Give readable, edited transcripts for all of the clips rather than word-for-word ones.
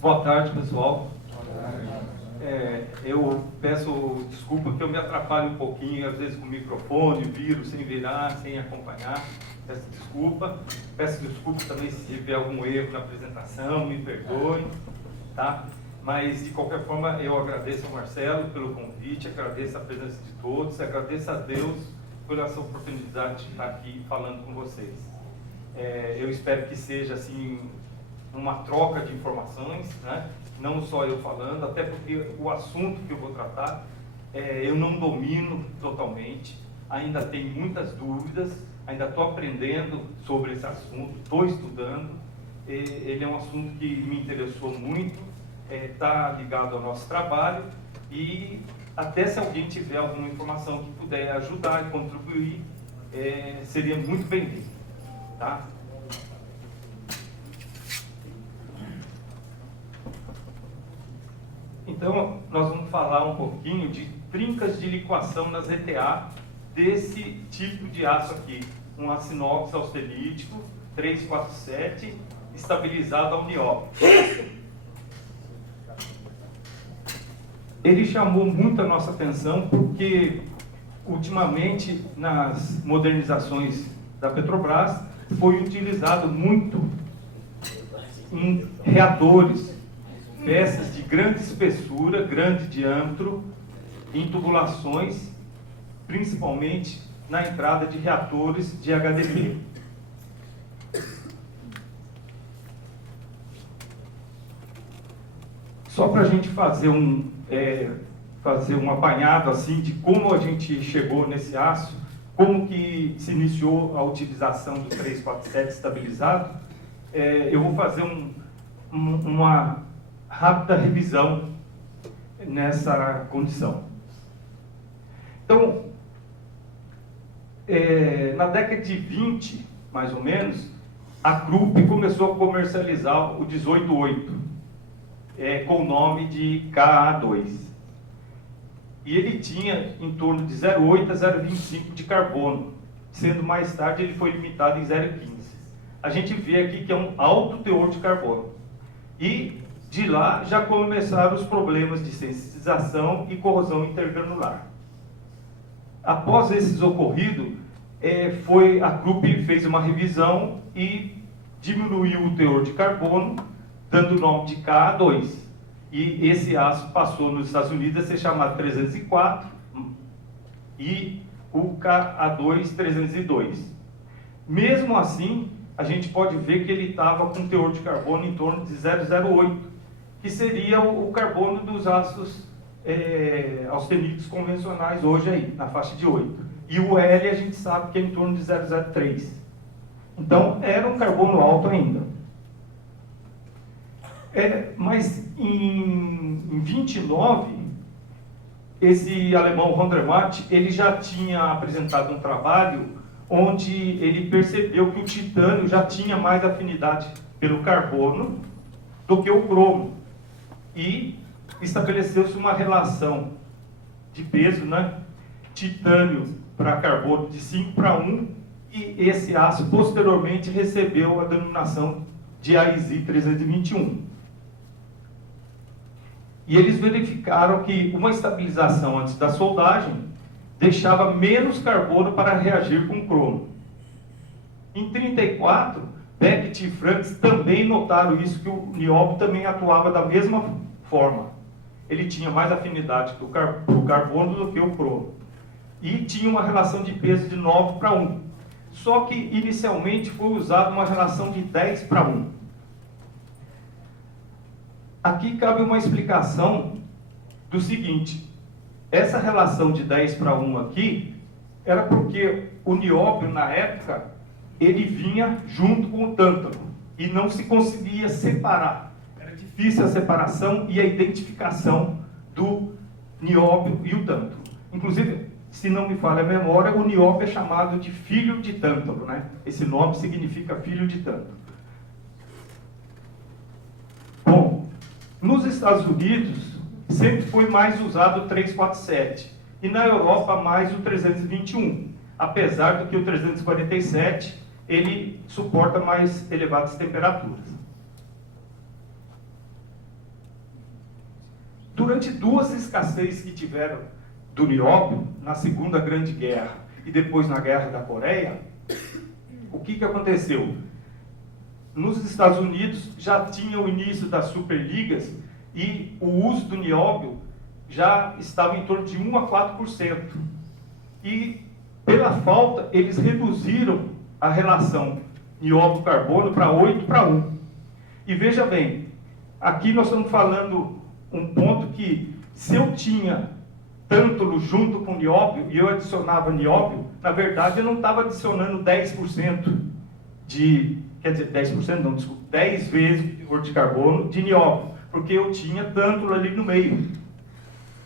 Boa tarde, pessoal. Eu peço desculpa que eu me atrapalho um pouquinho, às vezes com o microfone, viro sem virar, sem acompanhar. Peço desculpa. Peço desculpa também se tiver algum erro na apresentação, me perdoe, tá? Mas, de qualquer forma, eu agradeço ao Marcelo pelo convite, agradeço a presença de todos, agradeço a Deus por essa oportunidade de estar aqui falando com vocês. Eu espero que seja, assim, uma troca de informações, né? Não só eu falando, até porque o assunto que eu vou tratar, eu não domino totalmente, ainda tenho muitas dúvidas, ainda estou aprendendo sobre esse assunto, estou estudando. Ele é um assunto que me interessou muito, está ligado ao nosso trabalho, e até se alguém tiver alguma informação que puder ajudar e contribuir, seria muito bem-vindo, tá? Então, nós vamos falar um pouquinho de trincas de liquação nas ETA desse tipo de aço aqui, um aço inox austenítico 347, estabilizado ao nióbio. Ele chamou muito a nossa atenção porque, ultimamente, nas modernizações da Petrobras, foi utilizado muito em reatores, peças de grande espessura, grande diâmetro, em tubulações, principalmente na entrada de reatores de HDP. Só para a gente fazer um apanhado assim de como a gente chegou nesse aço, como que se iniciou a utilização do 347 estabilizado, eu vou fazer uma rápida revisão nessa condição. Então, na década de 20, mais ou menos, a Krupp começou a comercializar o 188, com o nome de KA2. E ele tinha em torno de 0,8 a 0,25 de carbono, sendo mais tarde ele foi limitado em 0,15. A gente vê aqui que é um alto teor de carbono. E de lá já começaram os problemas de sensitização e corrosão intergranular. Após esses ocorridos, a Krupp fez uma revisão e diminuiu o teor de carbono, dando o nome de KA2. E esse aço passou nos Estados Unidos a ser chamado 304 e o KA2 302. Mesmo assim, a gente pode ver que ele estava com teor de carbono em torno de 0,08, que seria o carbono dos aços austeníticos convencionais hoje aí, na faixa de 8. E o L a gente sabe que é em torno de 0,03. Então, era um carbono alto ainda. Mas em 29, esse alemão Rondermatt, ele já tinha apresentado um trabalho onde ele percebeu que o titânio já tinha mais afinidade pelo carbono do que o cromo. E estabeleceu-se uma relação de peso, né? Titânio para carbono de 5 para 1, e esse aço posteriormente recebeu a denominação de AISI 321. E eles verificaram que uma estabilização antes da soldagem deixava menos carbono para reagir com cromo. Em 34, Beckett e Franks também notaram isso, que o nióbio também atuava da mesma forma. Ele tinha mais afinidade para o carbono do que o cromo. E tinha uma relação de peso de 9 para 1. Só que, inicialmente, foi usada uma relação de 10 para 1. Aqui cabe uma explicação do seguinte: essa relação de 10 para 1 aqui era porque o nióbio, na época, ele vinha junto com o tântalo e não se conseguia separar. Era difícil a separação e a identificação do nióbio e o tântalo. Inclusive, se não me falha a memória, o nióbio é chamado de filho de tântalo, né? Esse nome significa filho de tântalo. Bom, nos Estados Unidos, sempre foi mais usado o 347, e na Europa mais o 321, apesar do que o 347, ele suporta mais elevadas temperaturas. durante duas escassez que tiveram do nióbio, na Segunda Grande Guerra e depois na Guerra da Coreia, o que aconteceu? Nos Estados Unidos já tinha o início das superligas e o uso do nióbio já estava em torno de 1 a 4%. E, pela falta, eles reduziram a relação nióbio-carbono para 8:1. E veja bem, aqui nós estamos falando um ponto que, se eu tinha tântalo junto com nióbio e eu adicionava nióbio, na verdade eu não estava adicionando 10% de, quer dizer, 10% não, desculpa, 10 vezes o teor de carbono de nióbio, porque eu tinha tântalo ali no meio.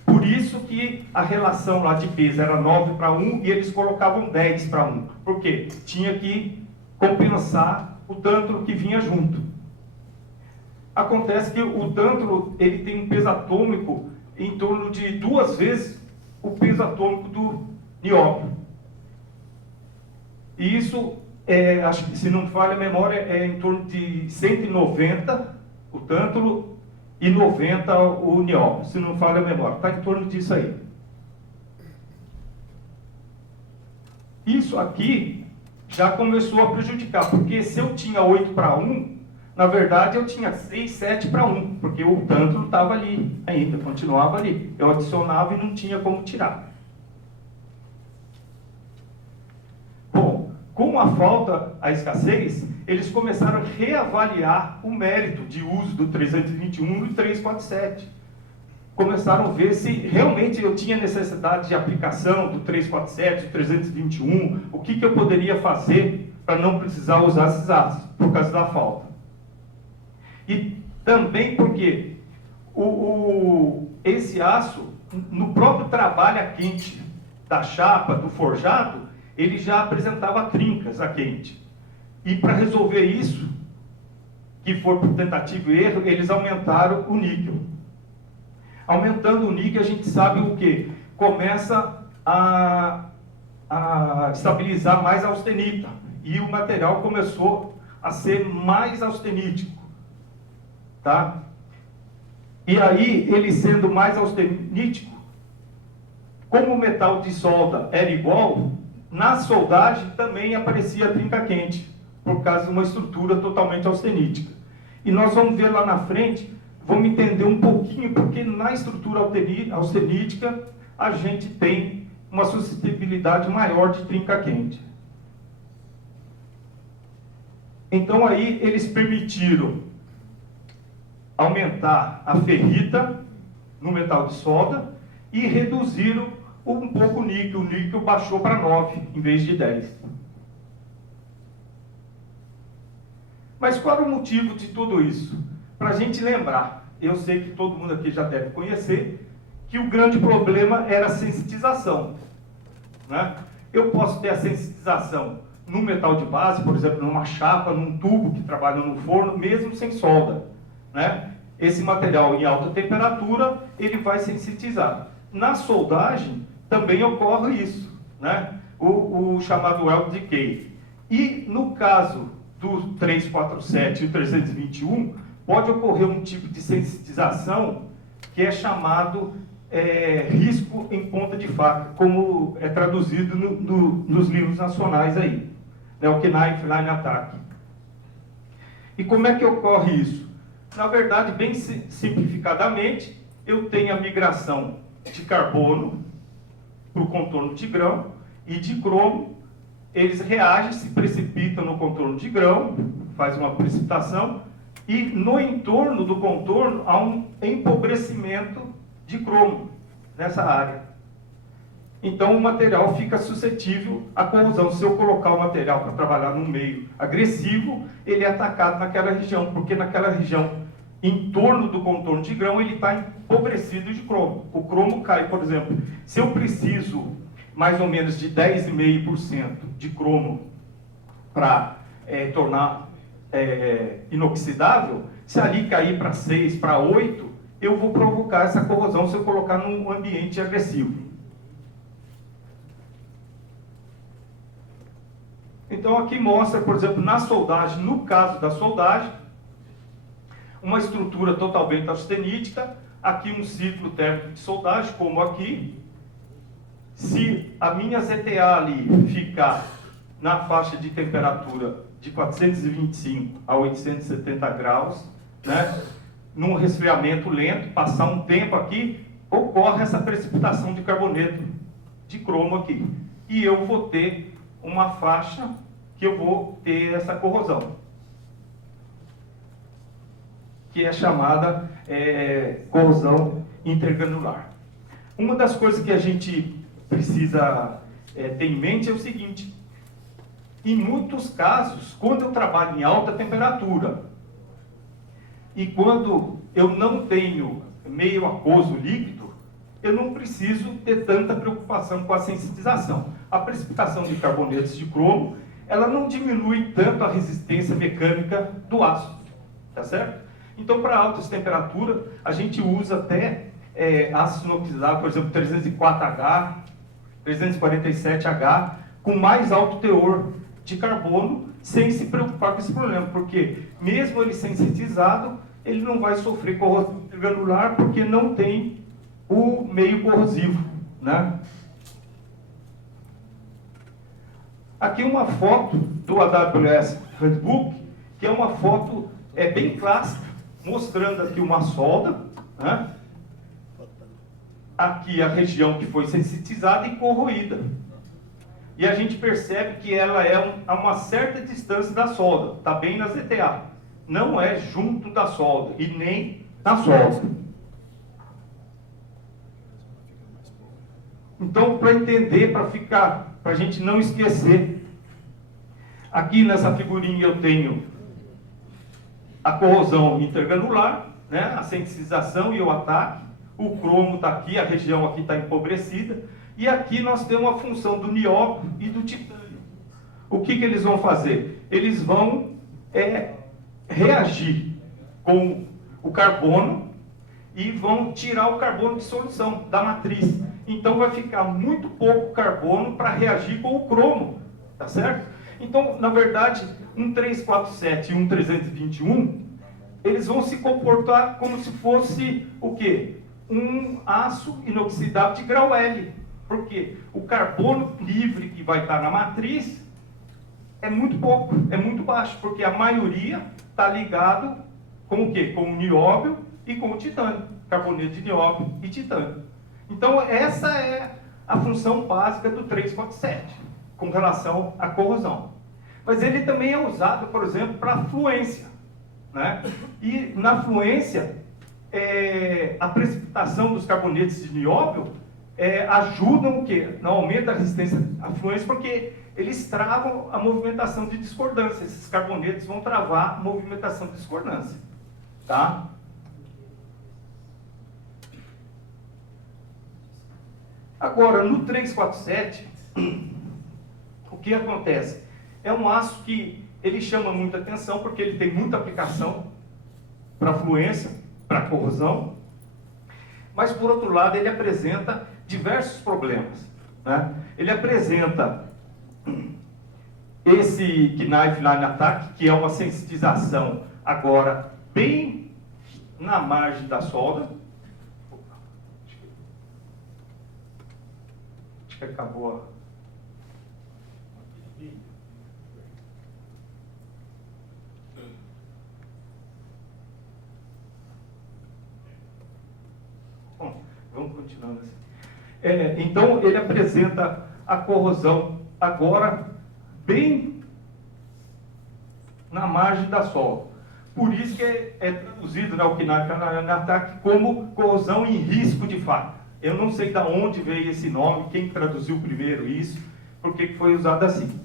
Por isso que a relação lá de peso era 9:1 e eles colocavam 10:1. Por quê? Tinha que compensar o tântalo que vinha junto. Acontece que o tântalo ele tem um peso atômico em torno de 2 vezes o peso atômico do nióbio. E isso, acho que se não falha a memória, é em torno de 190 o tântalo e 90 o nióbio, se não falha a memória. Está em torno disso aí. Isso aqui já começou a prejudicar, porque se eu tinha 8:1, na verdade eu tinha 6, 7:1, porque o tântalo estava ali ainda, continuava ali. Eu adicionava e não tinha como tirar. Bom, com a falta, a escassez, eles começaram a reavaliar o mérito de uso do 321 e do 347. Começaram a ver se realmente eu tinha necessidade de aplicação do 347, do 321, o que eu poderia fazer para não precisar usar esses ácidos, por causa da falta. E também porque esse aço, no próprio trabalho a quente da chapa, do forjado, ele já apresentava trincas a quente. E para resolver isso, que for por tentativa e erro, eles aumentaram o níquel. Aumentando o níquel, a gente sabe o quê? Começa a estabilizar mais a austenita. E o material começou a ser mais austenítico. Tá? E aí, ele sendo mais austenítico, como o metal de solda era igual, na soldagem também aparecia a trinca quente, por causa de uma estrutura totalmente austenítica. E nós vamos ver lá na frente, vamos entender um pouquinho, porque na estrutura austenítica a gente tem uma suscetibilidade maior de trinca quente. Então aí eles permitiram aumentar a ferrita no metal de solda e reduziram um pouco o níquel baixou para 9 em vez de 10. Mas qual é o motivo de tudo isso? Para a gente lembrar, eu sei que todo mundo aqui já deve conhecer, que o grande problema era a sensitização. Né? Eu posso ter a sensitização no metal de base, por exemplo, numa chapa, num tubo que trabalha no forno, mesmo sem solda. Né? Esse material em alta temperatura, ele vai sensitizar. Na soldagem, também ocorre isso, né? o chamado weld decay. E no caso do 347 e o 321, pode ocorrer um tipo de sensitização que é chamado risco em ponta de faca, como é traduzido nos livros nacionais aí, né? O Knife Line Attack. E como é que ocorre isso? Na verdade, bem simplificadamente, eu tenho a migração de carbono para o contorno de grão e de cromo, eles reagem, se precipitam no contorno de grão, faz uma precipitação, e no entorno do contorno há um empobrecimento de cromo nessa área. Então o material fica suscetível à corrosão. Se eu colocar o material para trabalhar num meio agressivo, ele é atacado naquela região, porque naquela região, em torno do contorno de grão, ele está empobrecido de cromo. O cromo cai, por exemplo, se eu preciso mais ou menos de 10,5% de cromo para tornar inoxidável, se ali cair para 6, para 8, eu vou provocar essa corrosão se eu colocar num ambiente agressivo. Então aqui mostra, por exemplo, na soldagem, no caso da soldagem, uma estrutura totalmente austenítica, aqui um ciclo térmico de soldagem, como aqui. Se a minha ZTA ali ficar na faixa de temperatura de 425 a 870 graus, né, num resfriamento lento, passar um tempo aqui, ocorre essa precipitação de carboneto de cromo aqui. E eu vou ter uma faixa que eu vou ter essa corrosão, que é chamada corrosão intergranular. Uma das coisas que a gente precisa ter em mente é o seguinte: em muitos casos, quando eu trabalho em alta temperatura e quando eu não tenho meio aquoso líquido, eu não preciso ter tanta preocupação com a sensitização. A precipitação de carbonetos de cromo, ela não diminui tanto a resistência mecânica do aço, tá certo? Então, para altas temperaturas, a gente usa até ácido inoxidável, por exemplo, 304H, 347H, com mais alto teor de carbono, sem se preocupar com esse problema, porque mesmo ele sensibilizado, ele não vai sofrer corrosão granular, porque não tem o meio corrosivo, né? Aqui uma foto do AWS Handbook, que é uma foto bem clássica, mostrando aqui uma solda, né? Aqui a região que foi sensitizada e corroída. E a gente percebe que ela é a uma certa distância da solda, está bem na ZTA. Não é junto da solda e nem na solda. Então, para entender, para a gente não esquecer, aqui nessa figurinha eu tenho a corrosão intergranular, né, a sensitização e o ataque. O cromo está aqui, a região aqui está empobrecida. E aqui nós temos a função do nióbio e do titânio. O que eles vão fazer? Eles vão reagir com o carbono e vão tirar o carbono de solução da matriz. Então vai ficar muito pouco carbono para reagir com o cromo, tá certo? Então, na verdade, um 347 e um 321, eles vão se comportar como se fosse o quê? Um aço inoxidável de grau L. Porque o carbono livre que vai estar na matriz é muito pouco, é muito baixo, porque a maioria está ligado com o quê? Com o nióbio e com o titânio, carboneto de nióbio e titânio. Então, essa é a função básica do 347, com relação à corrosão. Mas ele também é usado, por exemplo, para fluência, né? E na fluência, a precipitação dos carbonetos de nióbio ajudam o quê? No aumento da resistência à fluência, porque eles travam a movimentação de discordância. Esses carbonetos vão travar a movimentação de discordância, tá? Agora, no 347, o que acontece? É um aço que ele chama muita atenção, porque ele tem muita aplicação para fluência, para corrosão, mas, por outro lado, ele apresenta diversos problemas, né? Ele apresenta esse Knife Line Attack, que é uma sensitização agora bem na margem da solda. Acho que acabou a... Bom, vamos continuando assim. Então, ele apresenta a corrosão agora bem na margem da solda. Por isso que é traduzido na Okinawa como corrosão em risco de falha. Eu não sei de onde veio esse nome, quem traduziu primeiro isso, por que foi usado assim.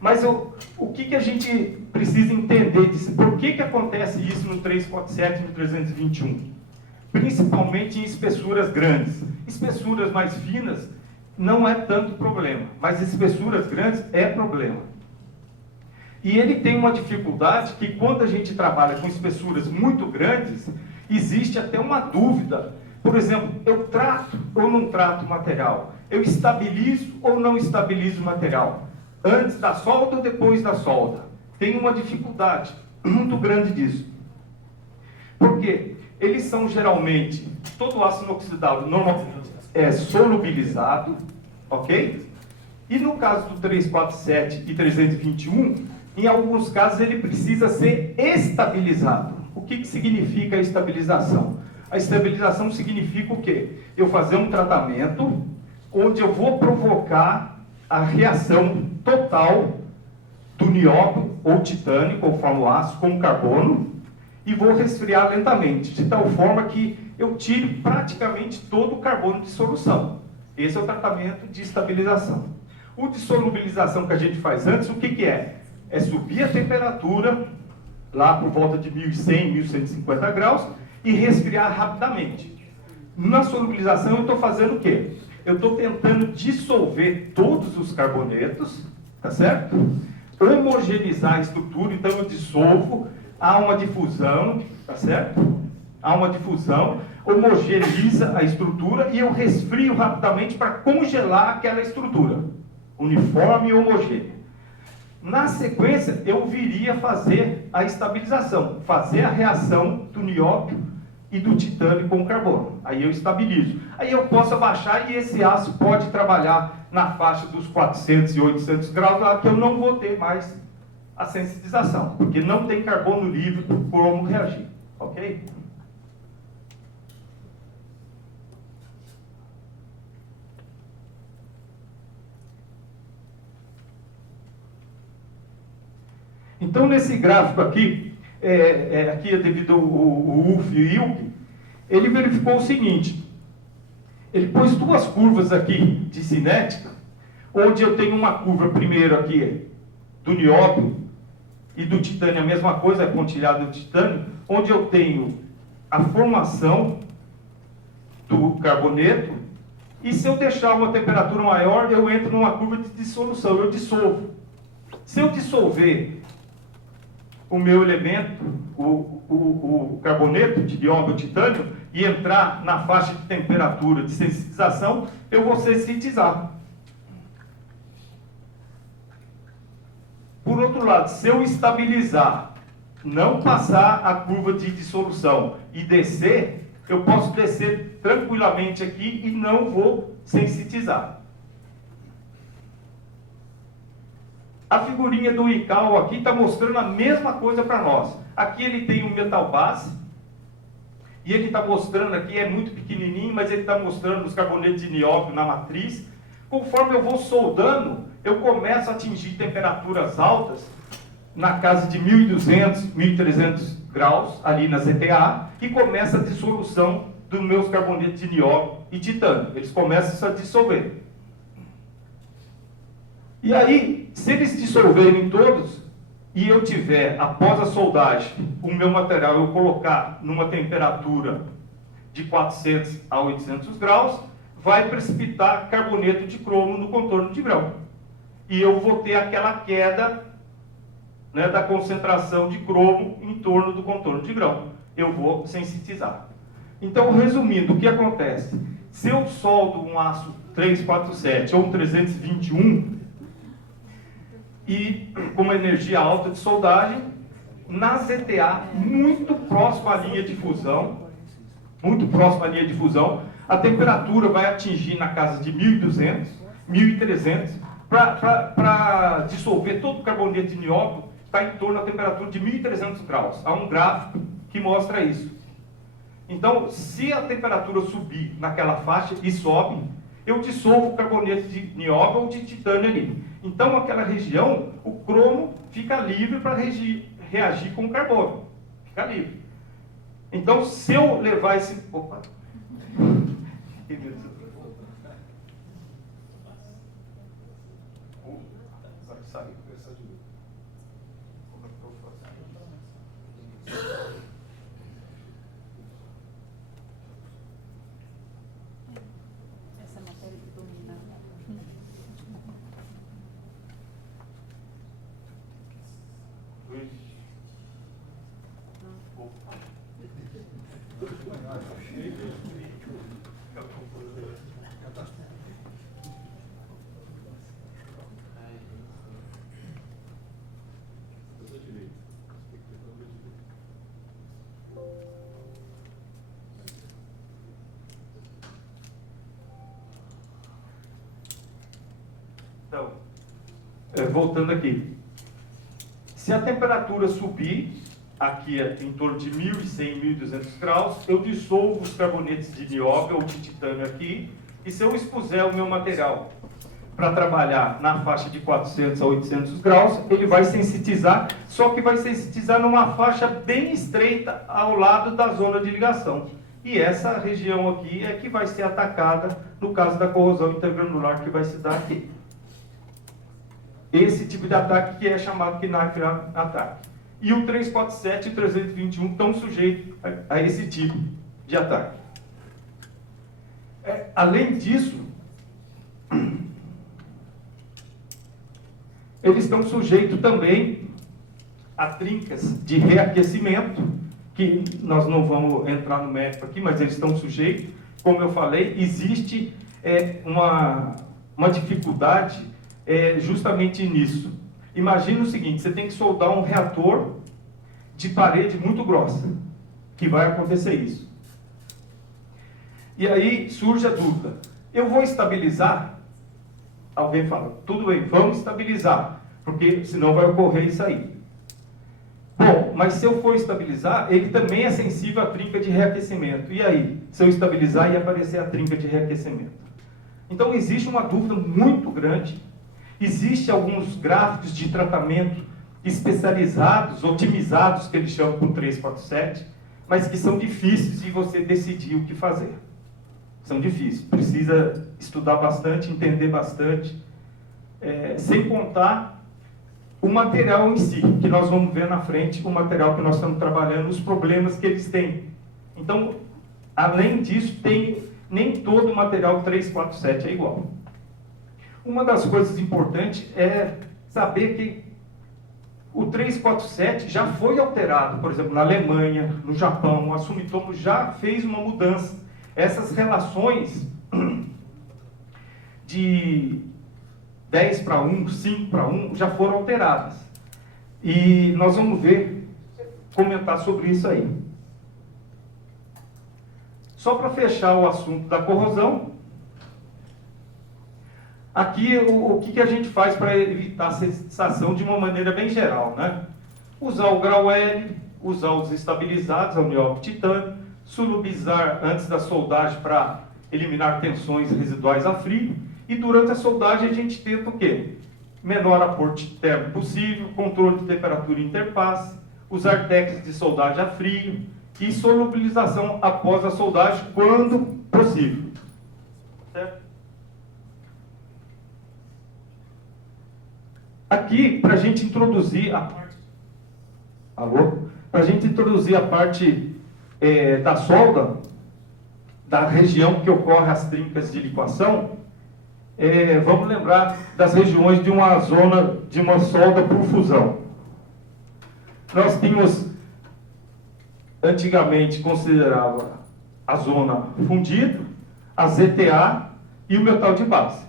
Mas o que a gente precisa entender disso? Por que acontece isso no 347 e no 321? Principalmente em espessuras grandes. Espessuras mais finas não é tanto problema, mas espessuras grandes é problema. E ele tem uma dificuldade que, quando a gente trabalha com espessuras muito grandes, existe até uma dúvida. Por exemplo, eu trato ou não trato o material? Eu estabilizo ou não estabilizo o material? Antes da solda ou depois da solda? Tem uma dificuldade muito grande disso. Por quê? eles são geralmente, todo ácido inoxidável normalmente é solubilizado, ok? E no caso do 347 e 321, em alguns casos ele precisa ser estabilizado. O que significa a estabilização? A estabilização significa o quê? Eu fazer um tratamento onde eu vou provocar a reação total do nióbio ou titânio, conforme o aço, com o carbono, e vou resfriar lentamente, de tal forma que eu tire praticamente todo o carbono de solução. Esse é o tratamento de estabilização. O de solubilização que a gente faz antes, o que é? É subir a temperatura, lá por volta de 1100, 1150 graus, e resfriar rapidamente. Na solubilização eu estou fazendo o quê? Eu estou tentando dissolver todos os carbonetos, tá certo? Homogeneizar a estrutura, então eu dissolvo, há uma difusão, tá certo? Há uma difusão, homogeneiza a estrutura e eu resfrio rapidamente para congelar aquela estrutura, uniforme e homogênea. Na sequência, eu viria fazer a estabilização, fazer a reação do nióbio e do titânio com o carbono. Aí eu estabilizo. Aí eu posso abaixar e esse aço pode trabalhar na faixa dos 400 e 800 graus, lá que eu não vou ter mais a sensitização, porque não tem carbono livre para o cromo reagir. Ok? Então, nesse gráfico aqui, aqui é devido ao UF e ILC, ele verificou o seguinte, ele pôs duas curvas aqui de cinética, onde eu tenho uma curva primeiro aqui do nióbio e do titânio, a mesma coisa, é pontilhado do titânio, onde eu tenho a formação do carboneto, e se eu deixar uma temperatura maior, eu entro numa curva de dissolução, eu dissolvo. Se eu dissolver o meu elemento, o carboneto de nióbio titânio, e entrar na faixa de temperatura de sensitização, eu vou sensitizar. Por outro lado, se eu estabilizar, não passar a curva de dissolução e descer, eu posso descer tranquilamente aqui e não vou sensitizar. A figurinha do ICAO aqui está mostrando a mesma coisa para nós. Aqui ele tem um metal base, e ele está mostrando aqui, é muito pequenininho, mas ele está mostrando os carbonetos de nióbio na matriz. Conforme eu vou soldando, eu começo a atingir temperaturas altas, na casa de 1200, 1300 graus, ali na ZTA, e começa a dissolução dos meus carbonetos de nióbio e titânio. Eles começam a dissolver. E aí, se eles dissolverem todos, e eu tiver, após a soldagem, o meu material eu colocar numa temperatura de 400 a 800 graus, vai precipitar carboneto de cromo no contorno de grão. E eu vou ter aquela queda, né, da concentração de cromo em torno do contorno de grão. Eu vou sensitizar. Então, resumindo, o que acontece? Se eu soldo um aço 347 ou um 321, e com uma energia alta de soldagem, na ZTA, muito próximo à linha de fusão, a temperatura vai atingir na casa de 1200, 1300, para dissolver todo o carboneto de nióbio, está em torno da temperatura de 1300 graus. Há um gráfico que mostra isso. Então, se a temperatura subir naquela faixa, e sobe, eu dissolvo o carboneto de nióbio ou de titânio ali. Então, aquela região, o cromo fica livre para reagir com o carbono. Fica livre. Então, se eu levar esse... Opa! Agora saiu. Essa matéria que domina. voltando aqui. Se a temperatura subir, aqui em torno de 1.100, 1.200 graus, eu dissolvo os carbonetos de nióbio ou de titânio aqui, e se eu expuser o meu material para trabalhar na faixa de 400 a 800 graus, ele vai sensitizar, só que vai sensitizar numa faixa bem estreita ao lado da zona de ligação. E essa região aqui é que vai ser atacada no caso da corrosão intergranular que vai se dar aqui. Esse tipo de ataque que é chamado Knapp ataque. E o 347 e o 321 estão sujeitos a esse tipo de ataque. Além disso, eles estão sujeitos também a trincas de reaquecimento, que nós não vamos entrar no mérito aqui, mas eles estão sujeitos. Como eu falei, existe uma dificuldade justamente nisso. Imagina o seguinte, você tem que soldar um reator de parede muito grossa, que vai acontecer isso. E aí surge a dúvida, eu vou estabilizar? Alguém fala, tudo bem, vamos estabilizar, porque senão vai ocorrer isso aí. Bom, mas se eu for estabilizar, ele também é sensível à trinca de reaquecimento. E aí, se eu estabilizar e aparecer a trinca de reaquecimento? Então existe uma dúvida muito grande. Existem alguns gráficos de tratamento especializados, otimizados, que eles chamam com 347, mas que são difíceis de você decidir o que fazer. São difíceis, precisa estudar bastante, entender bastante, sem contar o material em si, que nós vamos ver na frente, o material que nós estamos trabalhando, os problemas que eles têm. Então, além disso, nem todo o material 347 é igual. Uma das coisas importantes é saber que o 347 já foi alterado, por exemplo, na Alemanha, no Japão, a Sumitomo já fez uma mudança. Essas relações de 10:1, 5:1, já foram alteradas. E nós vamos comentar sobre isso aí. Só para fechar o assunto da corrosão, aqui o que a gente faz para evitar a sensitização de uma maneira bem geral, né? Usar o grau L, usar os estabilizados, a nióbio titânio, solubilizar antes da soldagem para eliminar tensões residuais a frio. E durante a soldagem a gente tenta o quê? Menor aporte térmico possível, controle de temperatura interpasse, usar técnicas de soldagem a frio e solubilização após a soldagem quando possível. Certo? Aqui, para a gente introduzir a parte... Para a gente introduzir a parte da solda, da região que ocorre as trincas de liquação, vamos lembrar das regiões de uma zona de uma solda por fusão. Nós tínhamos, antigamente, considerava a zona fundida, a ZTA e o metal de base.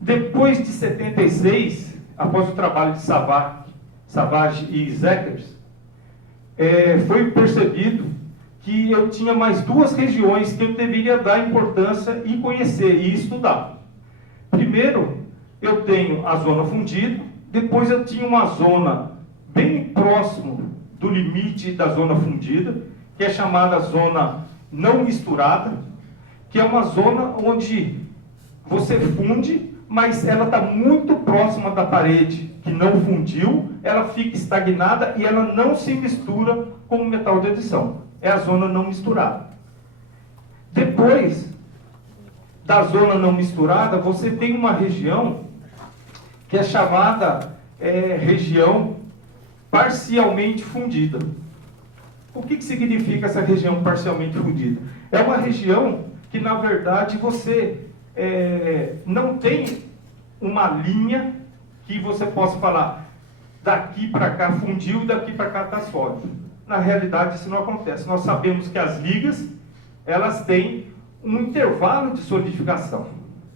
Depois de 76, após o trabalho de Savage e Zeckers, foi percebido que eu tinha mais duas regiões que eu deveria dar importância e conhecer e estudar. Primeiro, eu tenho a zona fundida, depois eu tinha uma zona bem próximo do limite da zona fundida, que é chamada zona não misturada, que é uma zona onde você funde, mas ela está muito próxima da parede que não fundiu, ela fica estagnada e ela não se mistura com o metal de adição. É a zona não misturada. Depois da zona não misturada, você tem uma região que é chamada região parcialmente fundida. O que significa essa região parcialmente fundida? É uma região que, na verdade, você não tem uma linha que você possa falar daqui para cá fundiu e daqui para cá está sólido. Na realidade, isso não acontece. Nós sabemos que as ligas, elas têm um intervalo de solidificação,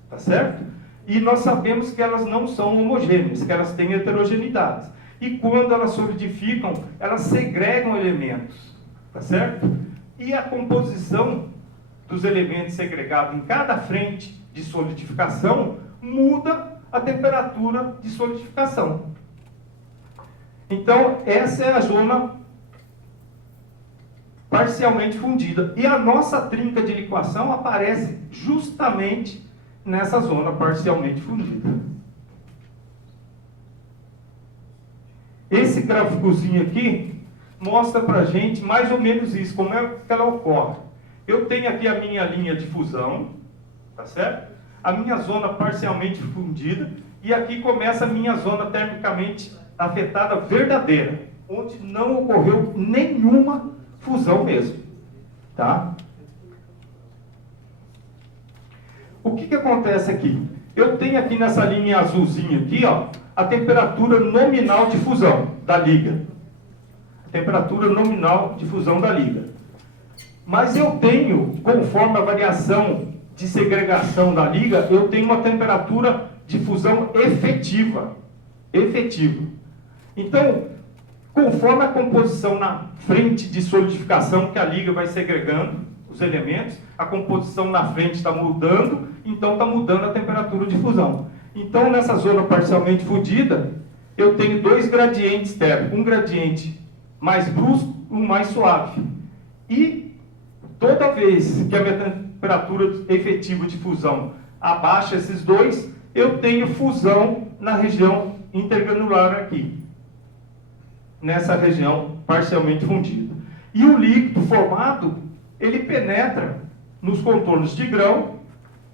tá certo? E nós sabemos que elas não são homogêneas, que elas têm heterogeneidades. E quando elas solidificam, elas segregam elementos, tá certo? E a composição dos elementos segregados em cada frente de solidificação muda a temperatura de solidificação. Então, essa é a zona parcialmente fundida. E a nossa trinca de liquação aparece justamente nessa zona parcialmente fundida. Esse gráficozinho aqui mostra para a gente mais ou menos isso, como é que ela ocorre. Eu tenho aqui a minha linha de fusão, tá certo? A minha zona parcialmente fundida, e aqui começa a minha zona termicamente afetada verdadeira, onde não ocorreu nenhuma fusão mesmo, tá? O que acontece aqui? Eu tenho aqui nessa linha azulzinha aqui, ó, a temperatura nominal de fusão da liga. A temperatura nominal de fusão da liga. Mas eu tenho, conforme a variação de segregação da liga, eu tenho uma temperatura de fusão efetiva. Efetiva. Então, conforme a composição na frente de solidificação que a liga vai segregando os elementos, a composição na frente está mudando, então está mudando a temperatura de fusão. Então, nessa zona parcialmente fundida, eu tenho dois gradientes térmicos, um gradiente mais brusco e um mais suave. E toda vez que a minha temperatura efetiva de fusão abaixa esses dois, eu tenho fusão na região intergranular aqui, nessa região parcialmente fundida. E o líquido formado, ele penetra nos contornos de grão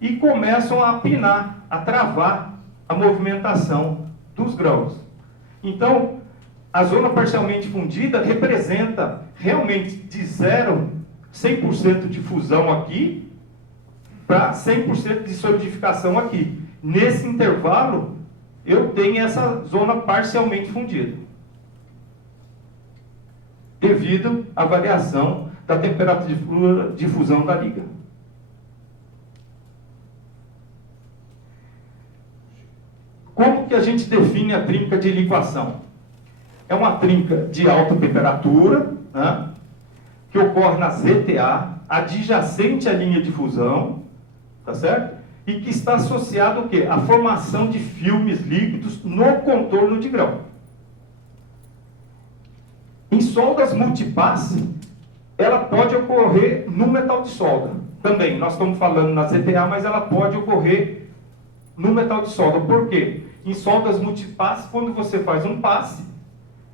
e começam a apinar, a travar a movimentação dos grãos. Então, a zona parcialmente fundida representa realmente de 100% de fusão aqui para 100% de solidificação aqui. Nesse intervalo, eu tenho essa zona parcialmente fundida, devido à variação da temperatura de fusão da liga. Como que a gente define a trinca de liquação? É uma trinca de alta temperatura, né, que ocorre na ZTA, adjacente à linha de fusão, tá certo? E que está associado ao quê? À formação de filmes líquidos no contorno de grão. Em soldas multipasse, ela pode ocorrer no metal de solda. Também, nós estamos falando na ZTA, mas ela pode ocorrer no metal de solda. Por quê? Em soldas multipasse, quando você faz um passe,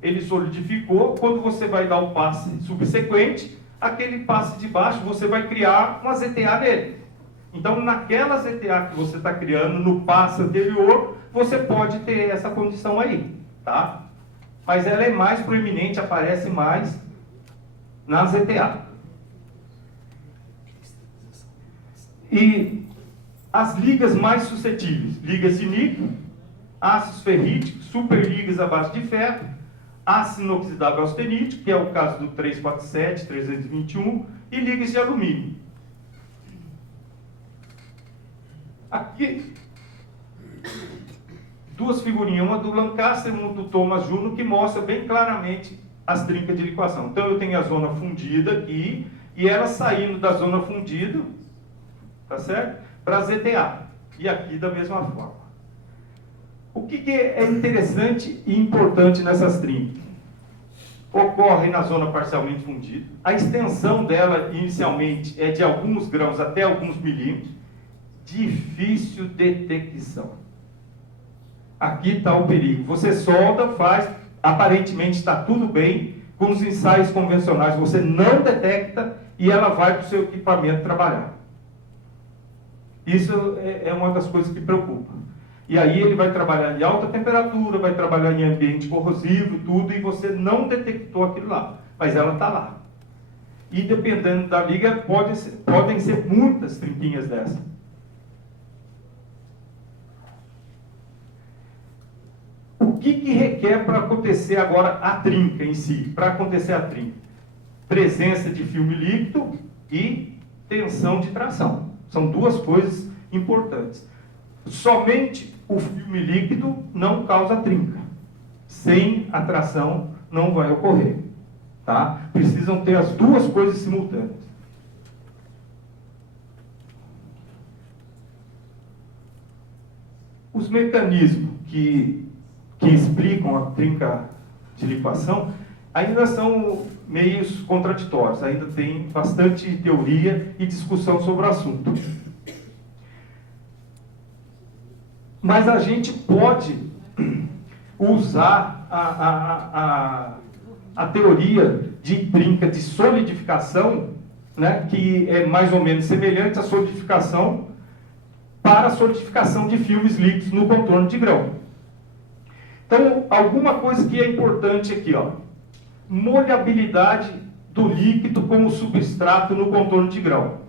ele solidificou. Quando você vai dar o passe subsequente, aquele passe de baixo, você vai criar uma ZTA nele. Então, naquela ZTA que você está criando, no passe anterior, você pode ter essa condição aí, tá? Mas ela é mais proeminente, aparece mais na ZTA. E as ligas mais suscetíveis: ligas de níquel, ácidos ferríticos, superligas à base de ferro, ácido inoxidável austenítico, que é o caso do 347, 321, e ligas de alumínio. Aqui, duas figurinhas, uma do Lancaster e uma do Thomas Juno, que mostra bem claramente as trincas de liquação. Então, eu tenho a zona fundida aqui, e ela saindo da zona fundida, tá certo? Para a ZTA. E aqui da mesma forma. O que é interessante e importante nessas trincas? Ocorre na zona parcialmente fundida. A extensão dela, inicialmente, é de alguns grãos até alguns milímetros. Difícil detecção. Aqui está o perigo. Você solda, faz, aparentemente está tudo bem. Com os ensaios convencionais, você não detecta e ela vai para o seu equipamento trabalhar. Isso é uma das coisas que preocupa. E aí ele vai trabalhar em alta temperatura, vai trabalhar em ambiente corrosivo, tudo, e você não detectou aquilo lá, mas ela está lá. E dependendo da liga, podem ser muitas trinquinhas dessas. O que requer para acontecer agora a trinca em si? Para acontecer a trinca: presença de filme líquido e tensão de tração. São duas coisas importantes. Somente o filme líquido não causa trinca. Sem a tração não vai ocorrer. Tá? Precisam ter as duas coisas simultâneas. Os mecanismos que explicam a trinca de liquação ainda são meios contraditórios, ainda tem bastante teoria e discussão sobre o assunto. Mas a gente pode usar a teoria de trinca de solidificação, né, que é mais ou menos semelhante à solidificação para a solidificação de filmes líquidos no contorno de grão. Então, alguma coisa que é importante aqui, ó, molhabilidade do líquido como substrato no contorno de grão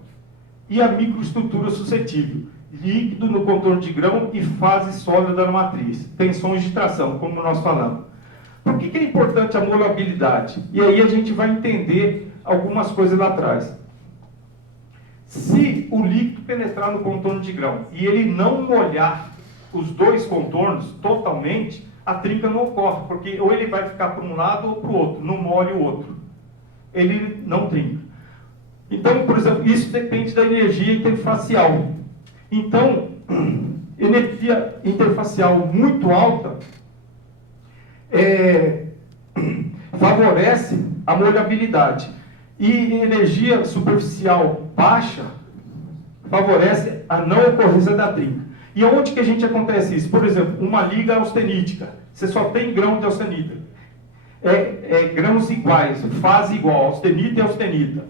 e a microestrutura suscetível, líquido no contorno de grão e fase sólida da matriz, tensões de tração, como nós falamos. Por que é importante a molhabilidade? E aí a gente vai entender algumas coisas lá atrás. Se o líquido penetrar no contorno de grão e ele não molhar os dois contornos totalmente, a trinca não ocorre, porque ou ele vai ficar para um lado ou para o outro, não molha o outro. Ele não trinca. Então, por exemplo, isso depende da energia interfacial. Então, energia interfacial muito alta favorece a molhabilidade. E energia superficial baixa favorece a não ocorrência da trinca. E onde que a gente acontece isso? Por exemplo, uma liga austenítica. Você só tem grão de austenita. Grãos iguais, fase igual, austenita e austenita.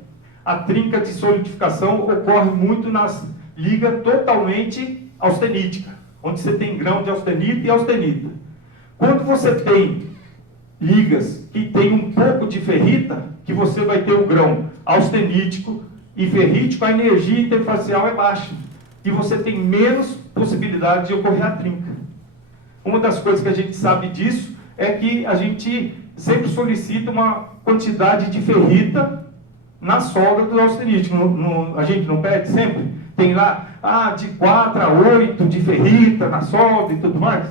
A trinca de solidificação ocorre muito nas ligas totalmente austeníticas, onde você tem grão de austenita e austenita. Quando você tem ligas que tem um pouco de ferrita, que você vai ter o grão austenítico e ferrítico, a energia interfacial é baixa. E você tem menos possibilidade de ocorrer a trinca. Uma das coisas que a gente sabe disso é que a gente sempre solicita uma quantidade de ferrita na solda do austenítico. A gente não pede sempre? Tem lá, de 4 a 8 de ferrita na solda e tudo mais.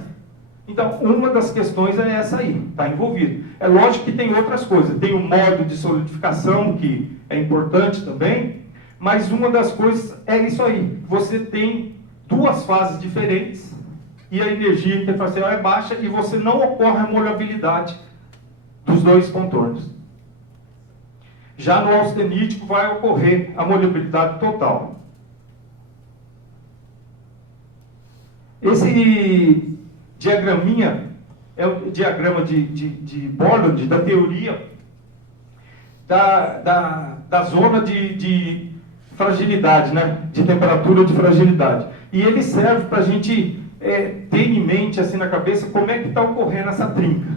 Então, uma das questões é essa aí, está envolvido. É lógico que tem outras coisas. Tem o modo de solidificação, que é importante também, mas uma das coisas é isso aí. Você tem duas fases diferentes e a energia interfacial é baixa e você não ocorre a molhabilidade dos dois contornos. Já no austenítico vai ocorrer a molhabilidade total. Esse diagraminha é o diagrama de Borland, da teoria da zona de fragilidade, né? De temperatura de fragilidade. E ele serve para a gente ter em mente, assim na cabeça, como é que está ocorrendo essa trinca.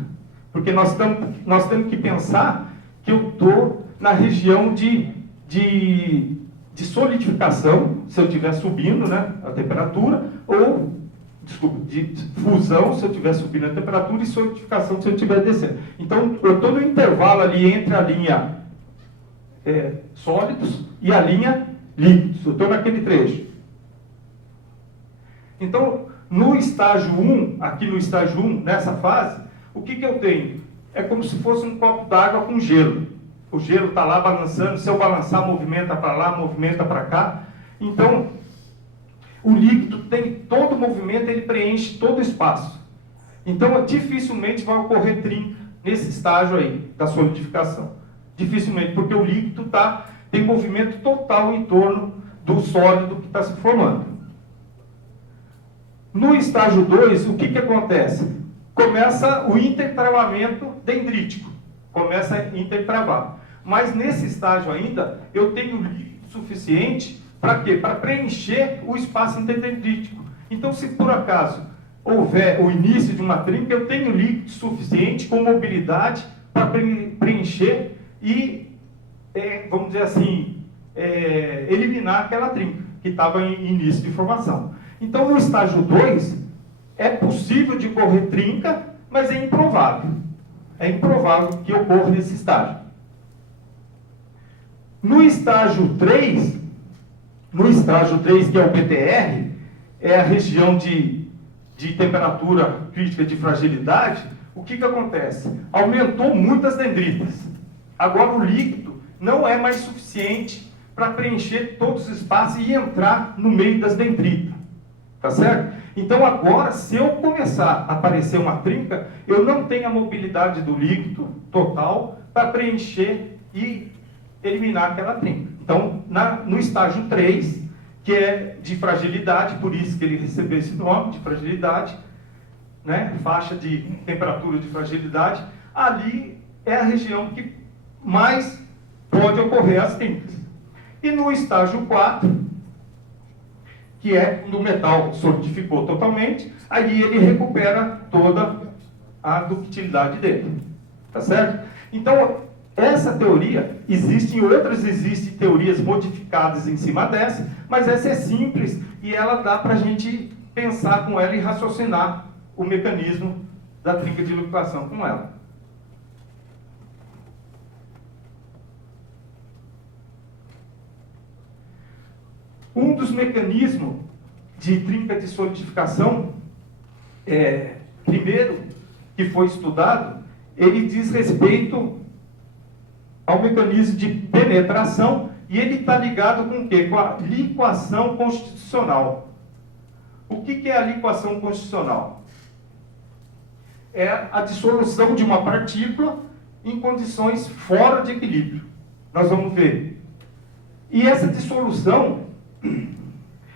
Porque nós temos que pensar que eu estou na região de solidificação, se eu estiver subindo, né, a temperatura, ou de fusão, se eu estiver subindo a temperatura, e solidificação, se eu estiver descendo. Então, eu estou no intervalo ali entre a linha sólidos e a linha líquidos. Eu estou naquele trecho. Então, no estágio 1, aqui no estágio 1, nessa fase, o que eu tenho? É como se fosse um copo d'água com gelo. O gelo está lá balançando, se eu balançar, movimenta para lá, movimenta para cá. Então, o líquido tem todo o movimento, ele preenche todo o espaço. Então, dificilmente vai ocorrer trinca nesse estágio aí, da solidificação. Dificilmente, porque o líquido tem movimento total em torno do sólido que está se formando. No estágio 2, o que acontece? Começa o intertravamento dendrítico. Começa a intertravar. Mas nesse estágio ainda, eu tenho líquido suficiente para quê? Para preencher o espaço interdendrítico. Então, se por acaso houver o início de uma trinca, eu tenho líquido suficiente com mobilidade para preencher e, vamos dizer assim, eliminar aquela trinca que estava em início de formação. Então, no estágio 2, é possível de ocorrer trinca, mas é improvável. É improvável que ocorra nesse estágio. No estágio 3, que é o PTR, é a região de temperatura crítica de fragilidade, o que acontece? Aumentou muito as dendritas. Agora o líquido não é mais suficiente para preencher todos os espaços e entrar no meio das dendritas. Tá certo? Então agora, se eu começar a aparecer uma trinca, eu não tenho a mobilidade do líquido total para preencher e eliminar aquela trinca. Então, no estágio 3, que é de fragilidade, por isso que ele recebeu esse nome de fragilidade, né? Faixa de temperatura de fragilidade, ali é a região que mais pode ocorrer as trincas. E no estágio 4, que é quando o metal solidificou totalmente, aí ele recupera toda a ductilidade dele. Tá certo? Então, essa teoria, existem teorias modificadas em cima dessa, mas essa é simples e ela dá para a gente pensar com ela e raciocinar o mecanismo da trinca de liquefação com ela. Um dos mecanismos de trinca de solidificação, primeiro, que foi estudado, ele diz respeito ao mecanismo de penetração e ele está ligado com o quê? Com a liquação constitucional. O que é a liquação constitucional? É a dissolução de uma partícula em condições fora de equilíbrio. Nós vamos ver. E essa dissolução,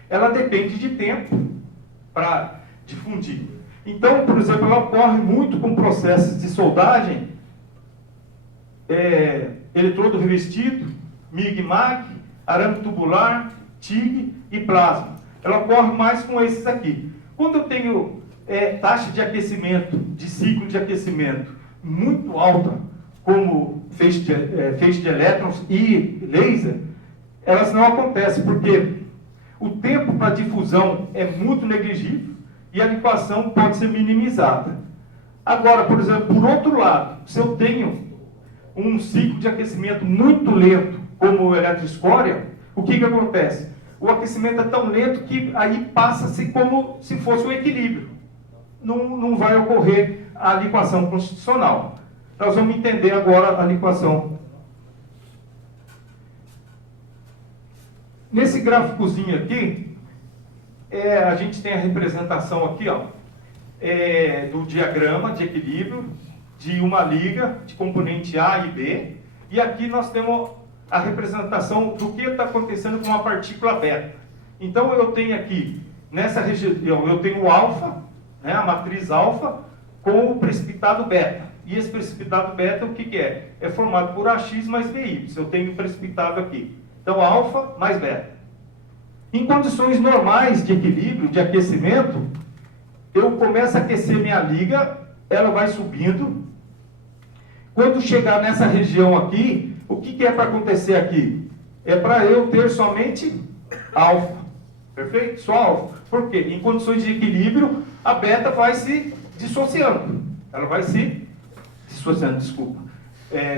ela depende de tempo para difundir. Então, por exemplo, ela ocorre muito com processos de soldagem, eletrodo revestido, MIG-MAG, arame tubular, TIG e plasma. Ela ocorre mais com esses aqui. Quando eu tenho taxa de aquecimento, de ciclo de aquecimento muito alta, como feixe de elétrons e laser, elas não acontecem, porque o tempo para difusão é muito negligível e a liquação pode ser minimizada. Agora, por exemplo, por outro lado, se eu tenho um ciclo de aquecimento muito lento, como o eletroescória, o que acontece? O aquecimento é tão lento que aí passa-se como se fosse um equilíbrio. Não vai ocorrer a liquação constitucional. Nós vamos entender agora a liquação. Nesse gráficozinho aqui, a gente tem a representação aqui, ó, do diagrama de equilíbrio de uma liga de componente A e B, e aqui nós temos a representação do que está acontecendo com uma partícula beta. Então eu tenho aqui, nessa região, eu tenho o alfa, né, a matriz alfa, com o precipitado beta. E esse precipitado beta, o que é? É formado por AX mais BY. Eu tenho precipitado aqui. Então, alfa mais beta. Em condições normais de equilíbrio, de aquecimento, eu começo a aquecer minha liga, ela vai subindo. Quando chegar nessa região aqui, o que é para acontecer aqui? É para eu ter somente alfa. Perfeito? Só alfa. Por quê? Em condições de equilíbrio, a beta vai se dissociando. Ela vai se dissociando,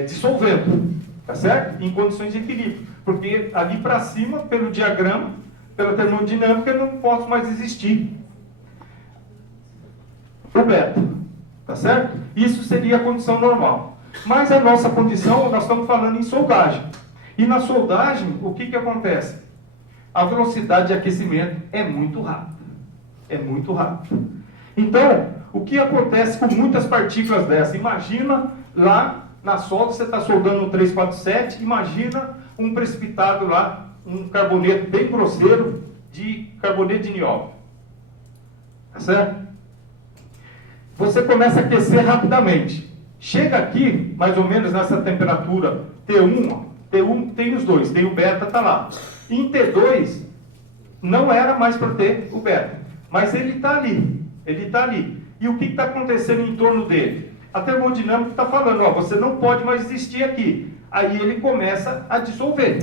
dissolvendo. Tá certo? Em condições de equilíbrio. Porque ali para cima, pelo diagrama, pela termodinâmica, eu não posso mais existir o beta. Tá certo? Isso seria a condição normal. Mas a nossa condição, nós estamos falando em soldagem. E na soldagem, o que acontece? A velocidade de aquecimento é muito rápida. É muito rápida. Então, o que acontece com muitas partículas dessas? Imagina lá na solda, você está soldando um 347, imagina um precipitado lá, um carboneto bem grosseiro de carboneto de nióbio. Tá certo? Você começa a aquecer rapidamente. Chega aqui, mais ou menos nessa temperatura T1, ó, T1 tem os dois, tem o beta, está lá. Em T2, não era mais para ter o beta, mas ele está ali, ele está ali. E o que está acontecendo em torno dele? A termodinâmica está falando, ó, você não pode mais existir aqui. Aí ele começa a dissolver.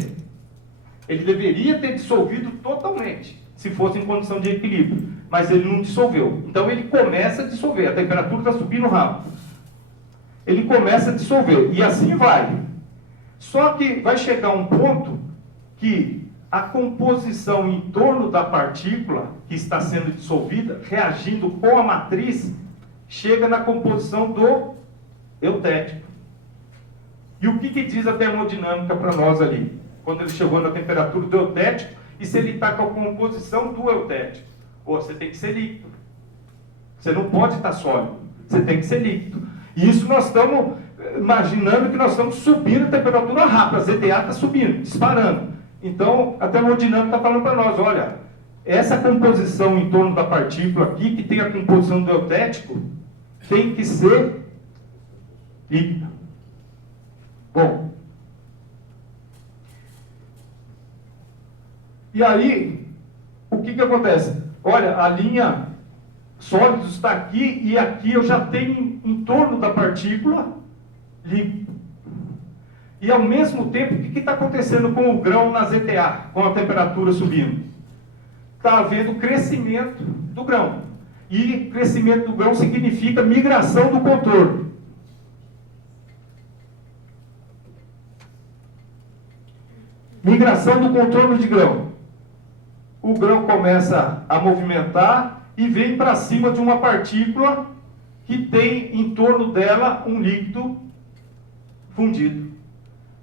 Ele deveria ter dissolvido totalmente, se fosse em condição de equilíbrio, mas ele não dissolveu. Então ele começa a dissolver, a temperatura está subindo rápido. Ele começa a dissolver, e assim vai. Só que vai chegar um ponto que a composição em torno da partícula que está sendo dissolvida, reagindo com a matriz, chega na composição do eutético. E o que diz a termodinâmica para nós ali? Quando ele chegou na temperatura do eutético, e se ele está com a composição do eutético? Pô, você tem que ser líquido. Você não pode estar sólido. Você tem que ser líquido. E isso nós estamos imaginando que nós estamos subindo a temperatura rápida. A ZTA está subindo, disparando. Então, a termodinâmica está falando para nós, olha, essa composição em torno da partícula aqui, que tem a composição do eutético, tem que ser líquida. Bom. E aí, o que acontece? Olha, a linha sólidos está aqui, e aqui eu já tenho em torno da partícula líquido. E ao mesmo tempo, o que está acontecendo com o grão na ZTA, com a temperatura subindo? Está havendo crescimento do grão. E crescimento do grão significa migração do contorno. Migração do contorno de grão. O grão começa a movimentar e vem para cima de uma partícula que tem em torno dela um líquido fundido.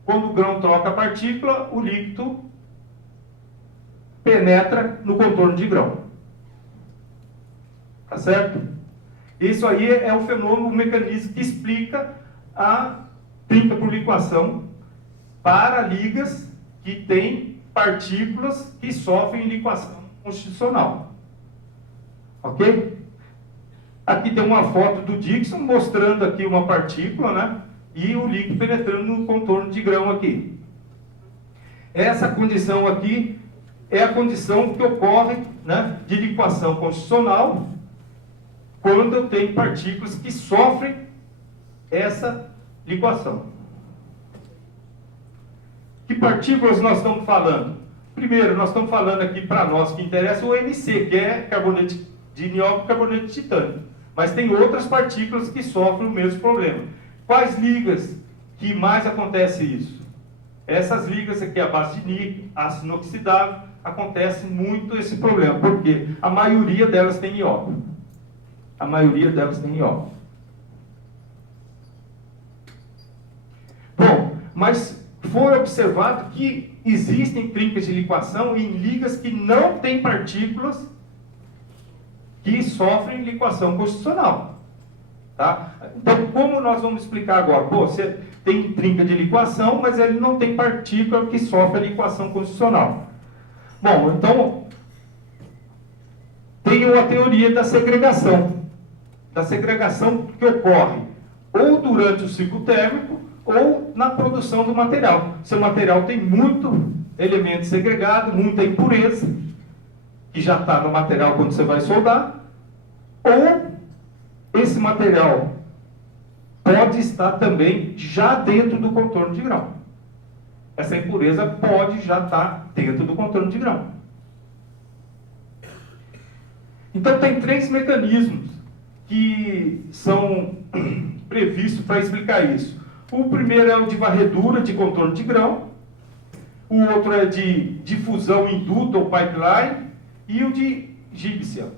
Quando o grão troca a partícula, o líquido penetra no contorno de grão. Tá certo? Isso aí é o fenômeno, o mecanismo que explica a trinca por liquação para ligas que têm partículas que sofrem liquação constitucional. Ok? Aqui tem uma foto do Dixon mostrando aqui uma partícula, né? E o líquido penetrando no contorno de grão aqui. Essa condição aqui é a condição que ocorre, né, de liquação constitucional quando eu tenho partículas que sofrem essa liquação. Que partículas nós estamos falando? Primeiro, nós estamos falando aqui, para nós que interessa, o MC, que é carboneto de nióbio e carboneto de titânio. Mas tem outras partículas que sofrem o mesmo problema. Quais ligas que mais acontece isso? Essas ligas aqui, a base de níquel, ácido inoxidável, acontece muito esse problema. Por quê? A maioria delas tem nióbio. A maioria delas tem nióbio. Bom, mas foi observado que existem trincas de liquação em ligas que não têm partículas que sofrem liquação constitucional. Tá? Então, como nós vamos explicar agora? Pô, você tem trinca de liquação, mas ele não tem partícula que sofre a liquação constitucional. Bom, então, tem uma teoria da segregação que ocorre ou durante o ciclo térmico ou na produção do material. Seu material tem muito elemento segregado, muita impureza, que já está no material quando você vai soldar, ou esse material pode estar também já dentro do contorno de grão. Essa impureza pode já estar dentro do contorno de grão. Então tem três mecanismos que são previstos para explicar isso. O primeiro é o de varredura de contorno de grão, o outro é de difusão em duto ou pipeline, e o de gypsum.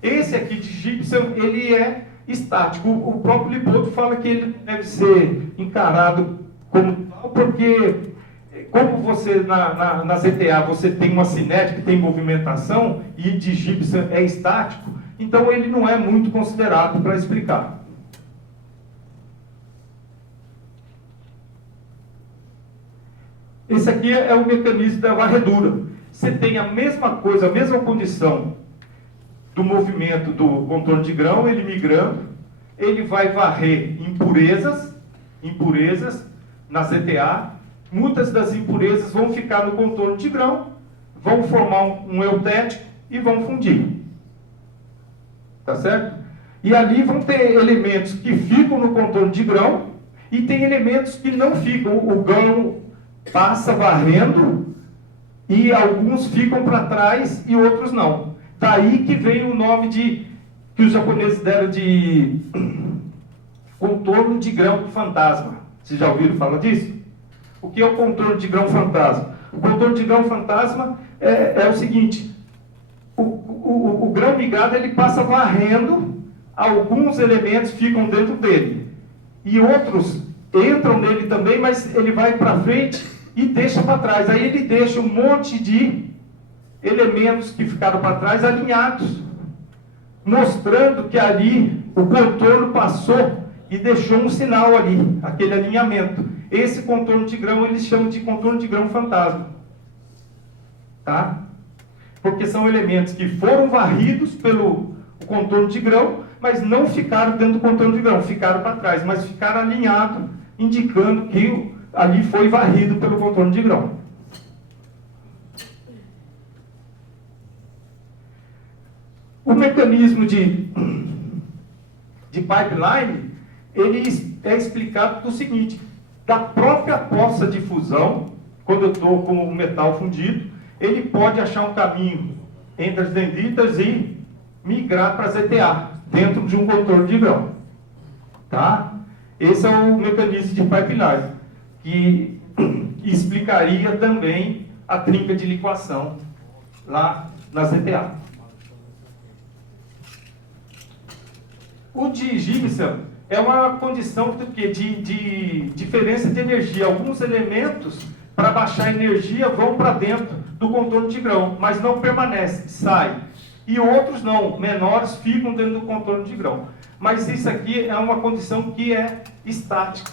Esse aqui de gypsum, ele é estático. O próprio Liboto fala que ele deve ser encarado como tal, porque como você na ZTA você tem uma cinética, tem movimentação, e de gypsum é estático, então ele não é muito considerado para explicar. Esse aqui é o mecanismo da varredura. Você tem a mesma coisa, a mesma condição do movimento do contorno de grão, ele migrando, ele vai varrer impurezas na ZTA. Muitas das impurezas vão ficar no contorno de grão, vão formar um eutético e vão fundir. Tá certo? E ali vão ter elementos que ficam no contorno de grão e tem elementos que não ficam. O grão passa varrendo e alguns ficam para trás e outros não. Daí que vem o nome que os japoneses deram de contorno de grão fantasma. Vocês já ouviram falar disso? O que é o contorno de grão fantasma? O contorno de grão fantasma é o seguinte: o grão migrado ele passa varrendo, alguns elementos ficam dentro dele e outros entram nele também, mas ele vai para frente e deixa para trás. Aí ele deixa um monte de elementos que ficaram para trás alinhados mostrando que ali o contorno passou e deixou um sinal ali, aquele alinhamento. Esse contorno de grão eles chamam de contorno de grão fantasma. Tá? Porque são elementos que foram varridos pelo contorno de grão, mas não ficaram dentro do contorno de grão, ficaram para trás, mas ficaram alinhados, indicando que ali foi varrido pelo contorno de grão. O mecanismo de pipeline, ele é explicado do seguinte: da própria poça de fusão, quando eu estou com o metal fundido, ele pode achar um caminho entre as dendritas e migrar para ZTA, dentro de um contorno de grão. Tá? Esse é o mecanismo de pipeline, que explicaria também a trinca de liquação lá na ZTA. O de Gibson é uma condição do quê? De diferença de energia. Alguns elementos, para baixar a energia, vão para dentro do contorno de grão, mas não permanecem, saem. E outros não, menores, ficam dentro do contorno de grão. Mas isso aqui é uma condição que é estática.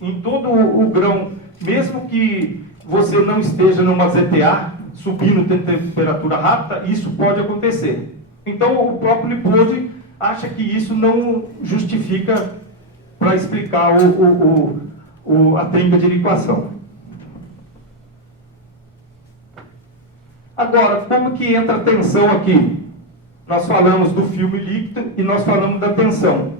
Em todo o grão, mesmo que você não esteja numa ZTA, subindo temperatura rápida, isso pode acontecer. Então, o próprio Lipode acha que isso não justifica para explicar a trinca de liquação. Agora, como que entra a tensão aqui? Nós falamos do filme líquido e nós falamos da tensão.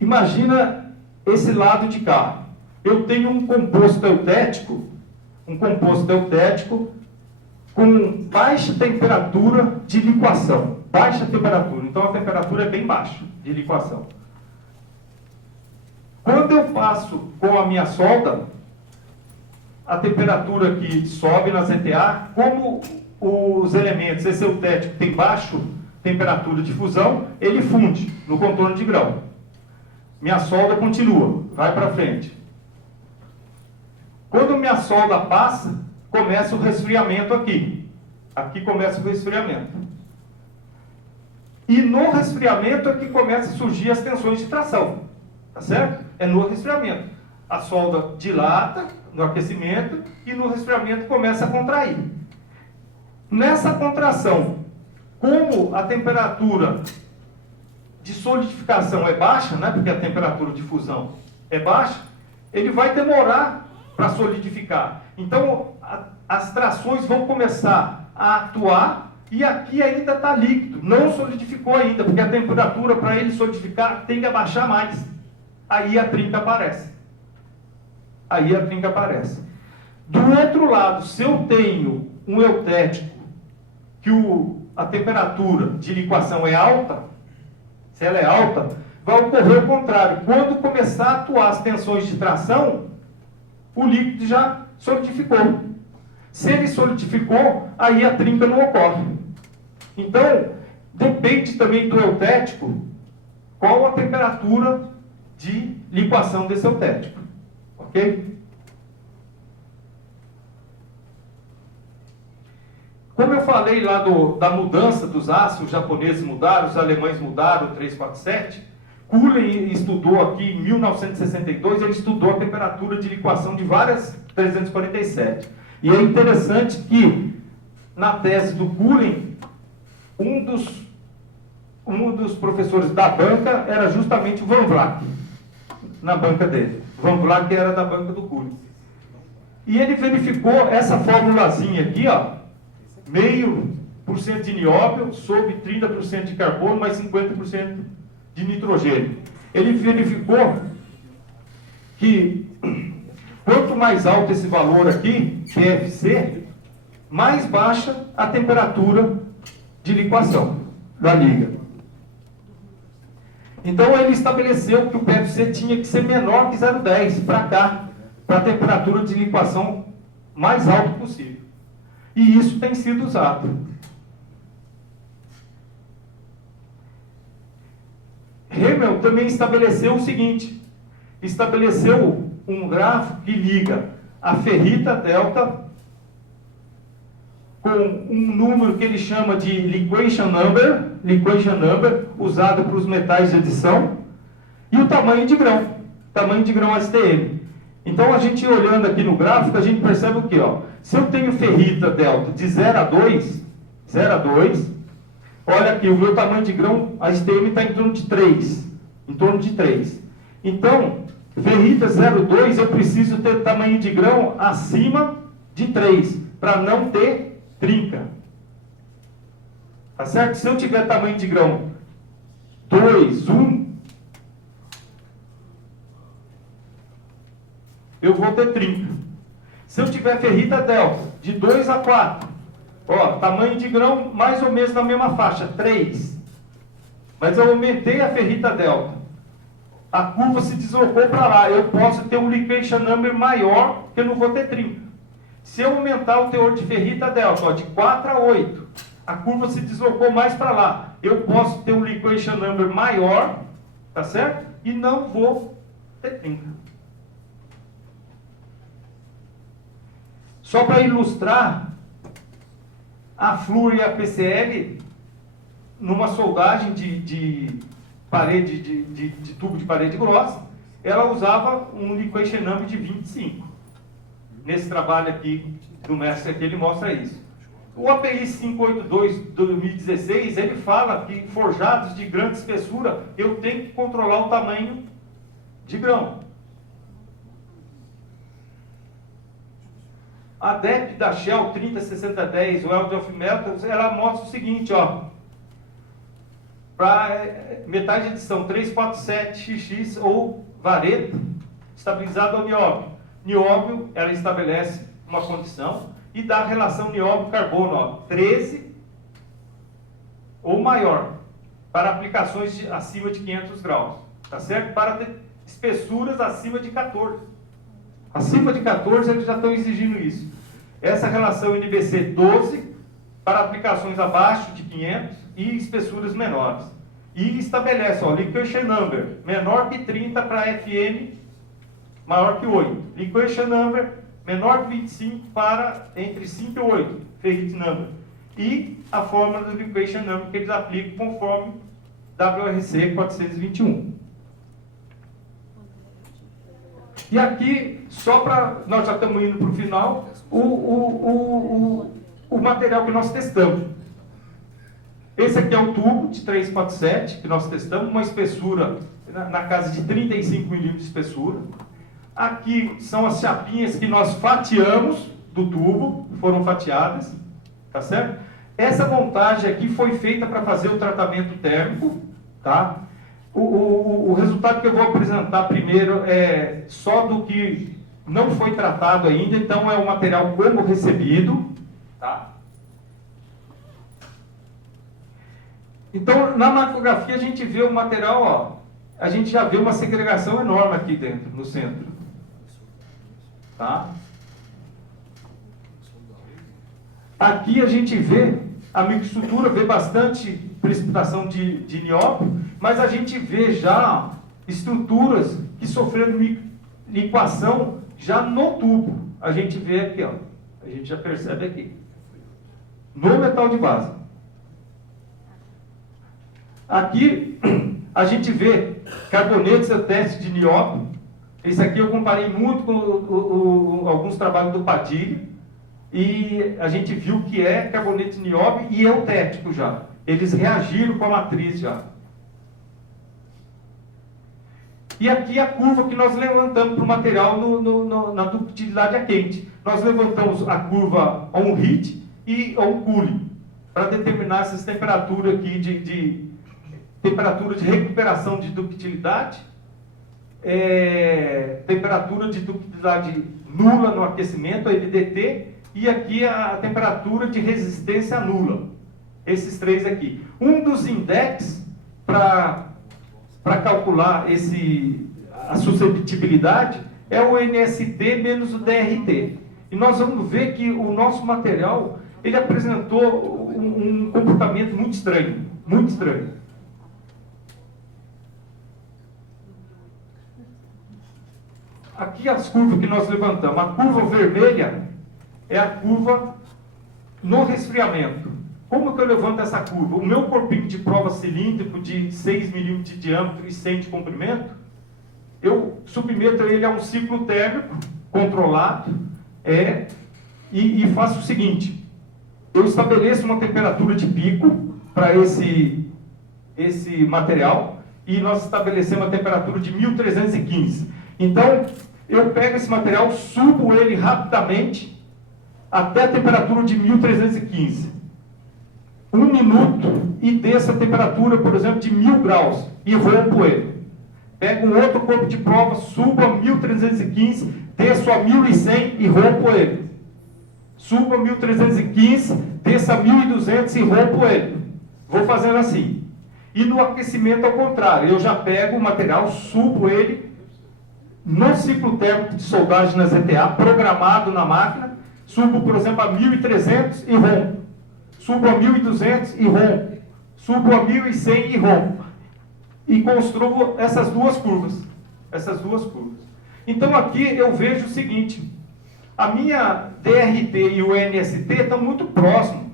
Imagina esse lado de cá. Eu tenho um composto eutético com baixa temperatura de liquação. Baixa temperatura, então a temperatura é bem baixa de liquação. Quando eu passo com a minha solda, a temperatura aqui sobe na ZTA, como os elementos, esse eutético tem baixa temperatura de fusão, ele funde no contorno de grão. Minha solda continua, vai para frente. Quando minha solda passa, começa o resfriamento aqui. Aqui começa o resfriamento. E no resfriamento é que começa a surgir as tensões de tração. Tá certo? É no resfriamento. A solda dilata no aquecimento e no resfriamento começa a contrair. Nessa contração, como a temperatura de solidificação é baixa, né, porque a temperatura de fusão é baixa, ele vai demorar para solidificar. Então, as trações vão começar a atuar e aqui ainda está líquido, não solidificou ainda, porque a temperatura para ele solidificar tem que abaixar mais. Aí a trinca aparece. Do outro lado, se eu tenho um eutético que a temperatura de liquação é alta, se ela é alta, vai ocorrer o contrário. Quando começar a atuar as tensões de tração, o líquido já solidificou. Se ele solidificou, aí a trinca não ocorre. Então, depende também do eutético, qual a temperatura de liquação desse eutético. Ok? Como eu falei lá da mudança dos ácidos, os japoneses mudaram, os alemães mudaram, o 347, Cullen estudou aqui em 1962, ele estudou a temperatura de liquação de várias 347. E é interessante que, na tese do Cullen, um dos professores da banca era justamente o Van Vleck, na banca dele. Van Vleck era da banca do Cullen. E ele verificou essa formulazinha aqui, ó, 0,5% de nióbio sobre 30% de carbono mais 50% de nitrogênio. Ele verificou que quanto mais alto esse valor aqui, PFC, mais baixa a temperatura de liquação da liga. Então ele estabeleceu que o PFC tinha que ser menor que 0,10 para cá, para a temperatura de liquação mais alta possível. E isso tem sido usado. Hemel também estabeleceu o seguinte, estabeleceu um gráfico que liga a ferrita delta com um número que ele chama de liquation number, usado para os metais de adição, e o tamanho de grão STM. Então, a gente olhando aqui no gráfico, a gente percebe o quê? Ó? Se eu tenho ferrita delta de 0 a 2, olha aqui, o meu tamanho de grão, a STM está em torno de 3. Então, ferrita 0,2, eu preciso ter tamanho de grão acima de 3, para não ter trinca. Tá certo? Se eu tiver tamanho de grão 2, 1, eu vou ter trinca. Se eu tiver ferrita delta de 2 a 4, ó, tamanho de grão mais ou menos na mesma faixa, 3. Mas eu aumentei a ferrita delta. A curva se deslocou para lá. Eu posso ter um liquation number maior, que eu não vou ter trinca. Se eu aumentar o teor de ferrita delta, ó, de 4 a 8, a curva se deslocou mais para lá. Eu posso ter um liquation number maior, tá certo? E não vou ter trinca. Só para ilustrar, a Fluor e a PCL, numa soldagem de parede, de tubo de parede grossa, ela usava um liquation number de 25. Nesse trabalho aqui do mestre aqui, ele mostra isso. O API 582 2016, ele fala que forjados de grande espessura, eu tenho que controlar o tamanho de grão. A DEP da Shell 306010, o World of Metals, ela mostra o seguinte, ó. Para metais de adição 347XX ou vareta, estabilizado ao nióbio. Nióbio, ela estabelece uma condição e dá a relação nióbio-carbono, ó, 13 ou maior, para aplicações acima de 500 graus, tá certo? Para ter espessuras acima de 14. Acima de 14, eles já estão exigindo isso. Essa relação NBC 12 para aplicações abaixo de 500 e espessuras menores. E estabelece, ó, liquation number menor que 30 para FM maior que 8. Liquation number menor que 25 para entre 5 e 8. Ferrite number. E a fórmula do liquation number que eles aplicam conforme WRC 421. E aqui, só para... Nós já estamos indo para o final, o material que nós testamos. Esse aqui é o tubo de 347 que nós testamos, uma espessura na casa de 35 milímetros de espessura. Aqui são as chapinhas que nós fatiamos do tubo, foram fatiadas, tá certo? Essa montagem aqui foi feita para fazer o tratamento térmico, tá? O resultado que eu vou apresentar primeiro é só do que não foi tratado ainda, então é o material como recebido, tá? Então, na macrografia a gente vê o material, ó, a gente já vê uma segregação enorme aqui dentro, no centro, tá? Aqui a gente vê a microestrutura, vê bastante precipitação de nióbio, mas a gente vê já estruturas que sofreram liquação já no tubo. A gente vê aqui, ó, a gente já percebe aqui, no metal de base. Aqui a gente vê carbonetos a teste de nióbio. Esse aqui eu comparei muito com alguns trabalhos do Padilha, e a gente viu que é carboneto de nióbio e eutético já. Eles reagiram com a matriz já. E aqui a curva que nós levantamos para o material na ductilidade a quente. Nós levantamos a curva on heat e on cooling, para determinar essas temperaturas aqui de temperatura de recuperação de ductilidade, temperatura de ductilidade nula no aquecimento, a NDT, e aqui a temperatura de resistência nula. Esses três aqui. Um dos index para calcular a susceptibilidade é o NST menos o DRT. E nós vamos ver que o nosso material, ele apresentou um comportamento muito estranho, muito estranho. Aqui as curvas que nós levantamos. A curva vermelha é a curva No resfriamento, como que eu levanto essa curva? O meu corpinho de prova cilíndrico de 6 milímetros de diâmetro e 100 de comprimento, eu submeto ele a um ciclo térmico controlado e faço o seguinte: eu estabeleço uma temperatura de pico para esse material e nós estabelecemos a temperatura de 1315. Então, eu pego esse material, subo ele rapidamente até a temperatura de 1315. 1 minuto e desço a temperatura, por exemplo, de 1000 graus e rompo ele. Pego um outro corpo de prova, subo a 1315, desço a 1100 e rompo ele. Subo a 1315, desço a 1200 e rompo ele. Vou fazendo assim. E no aquecimento ao contrário, eu já pego o material, subo ele no ciclo térmico de soldagem na ZTA, programado na máquina, subo, por exemplo, a 1300 e rompo. Subo a 1200 e rompo. Subo a 1100 e rompo. E construo essas duas curvas. Então aqui eu vejo o seguinte: a minha DRT e o NST estão muito próximos,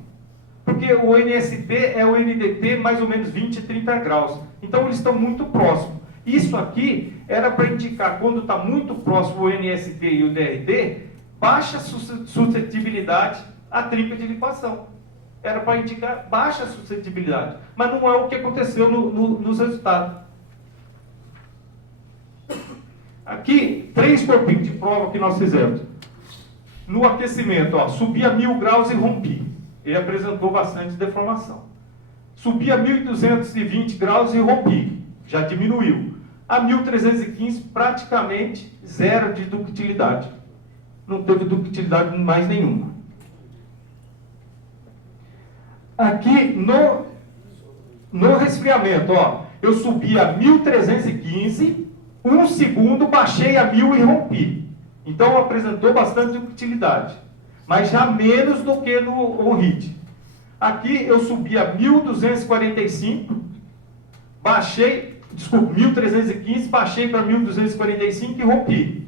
porque o NST é o NDT mais ou menos 20, 30 graus. Então eles estão muito próximos. Isso aqui era para indicar, quando está muito próximo o NST e o DRT, baixa suscetibilidade à trinca de liquação. Era para indicar baixa suscetibilidade, mas não é o que aconteceu nos resultados. Aqui, 3 corpinhos de prova que nós fizemos. No aquecimento, subi a 1000 graus e rompi. Ele apresentou bastante deformação. Subi a 1220 graus e rompi. Já diminuiu. A 1315, praticamente zero de ductilidade. Não teve ductilidade mais nenhuma. Aqui no resfriamento, eu subi a 1315, 1 segundo, baixei a 1000 e rompi. Então apresentou bastante ductilidade, mas já menos do que no HIT. Aqui eu subi a 1245, 1315, baixei para 1245 e rompi.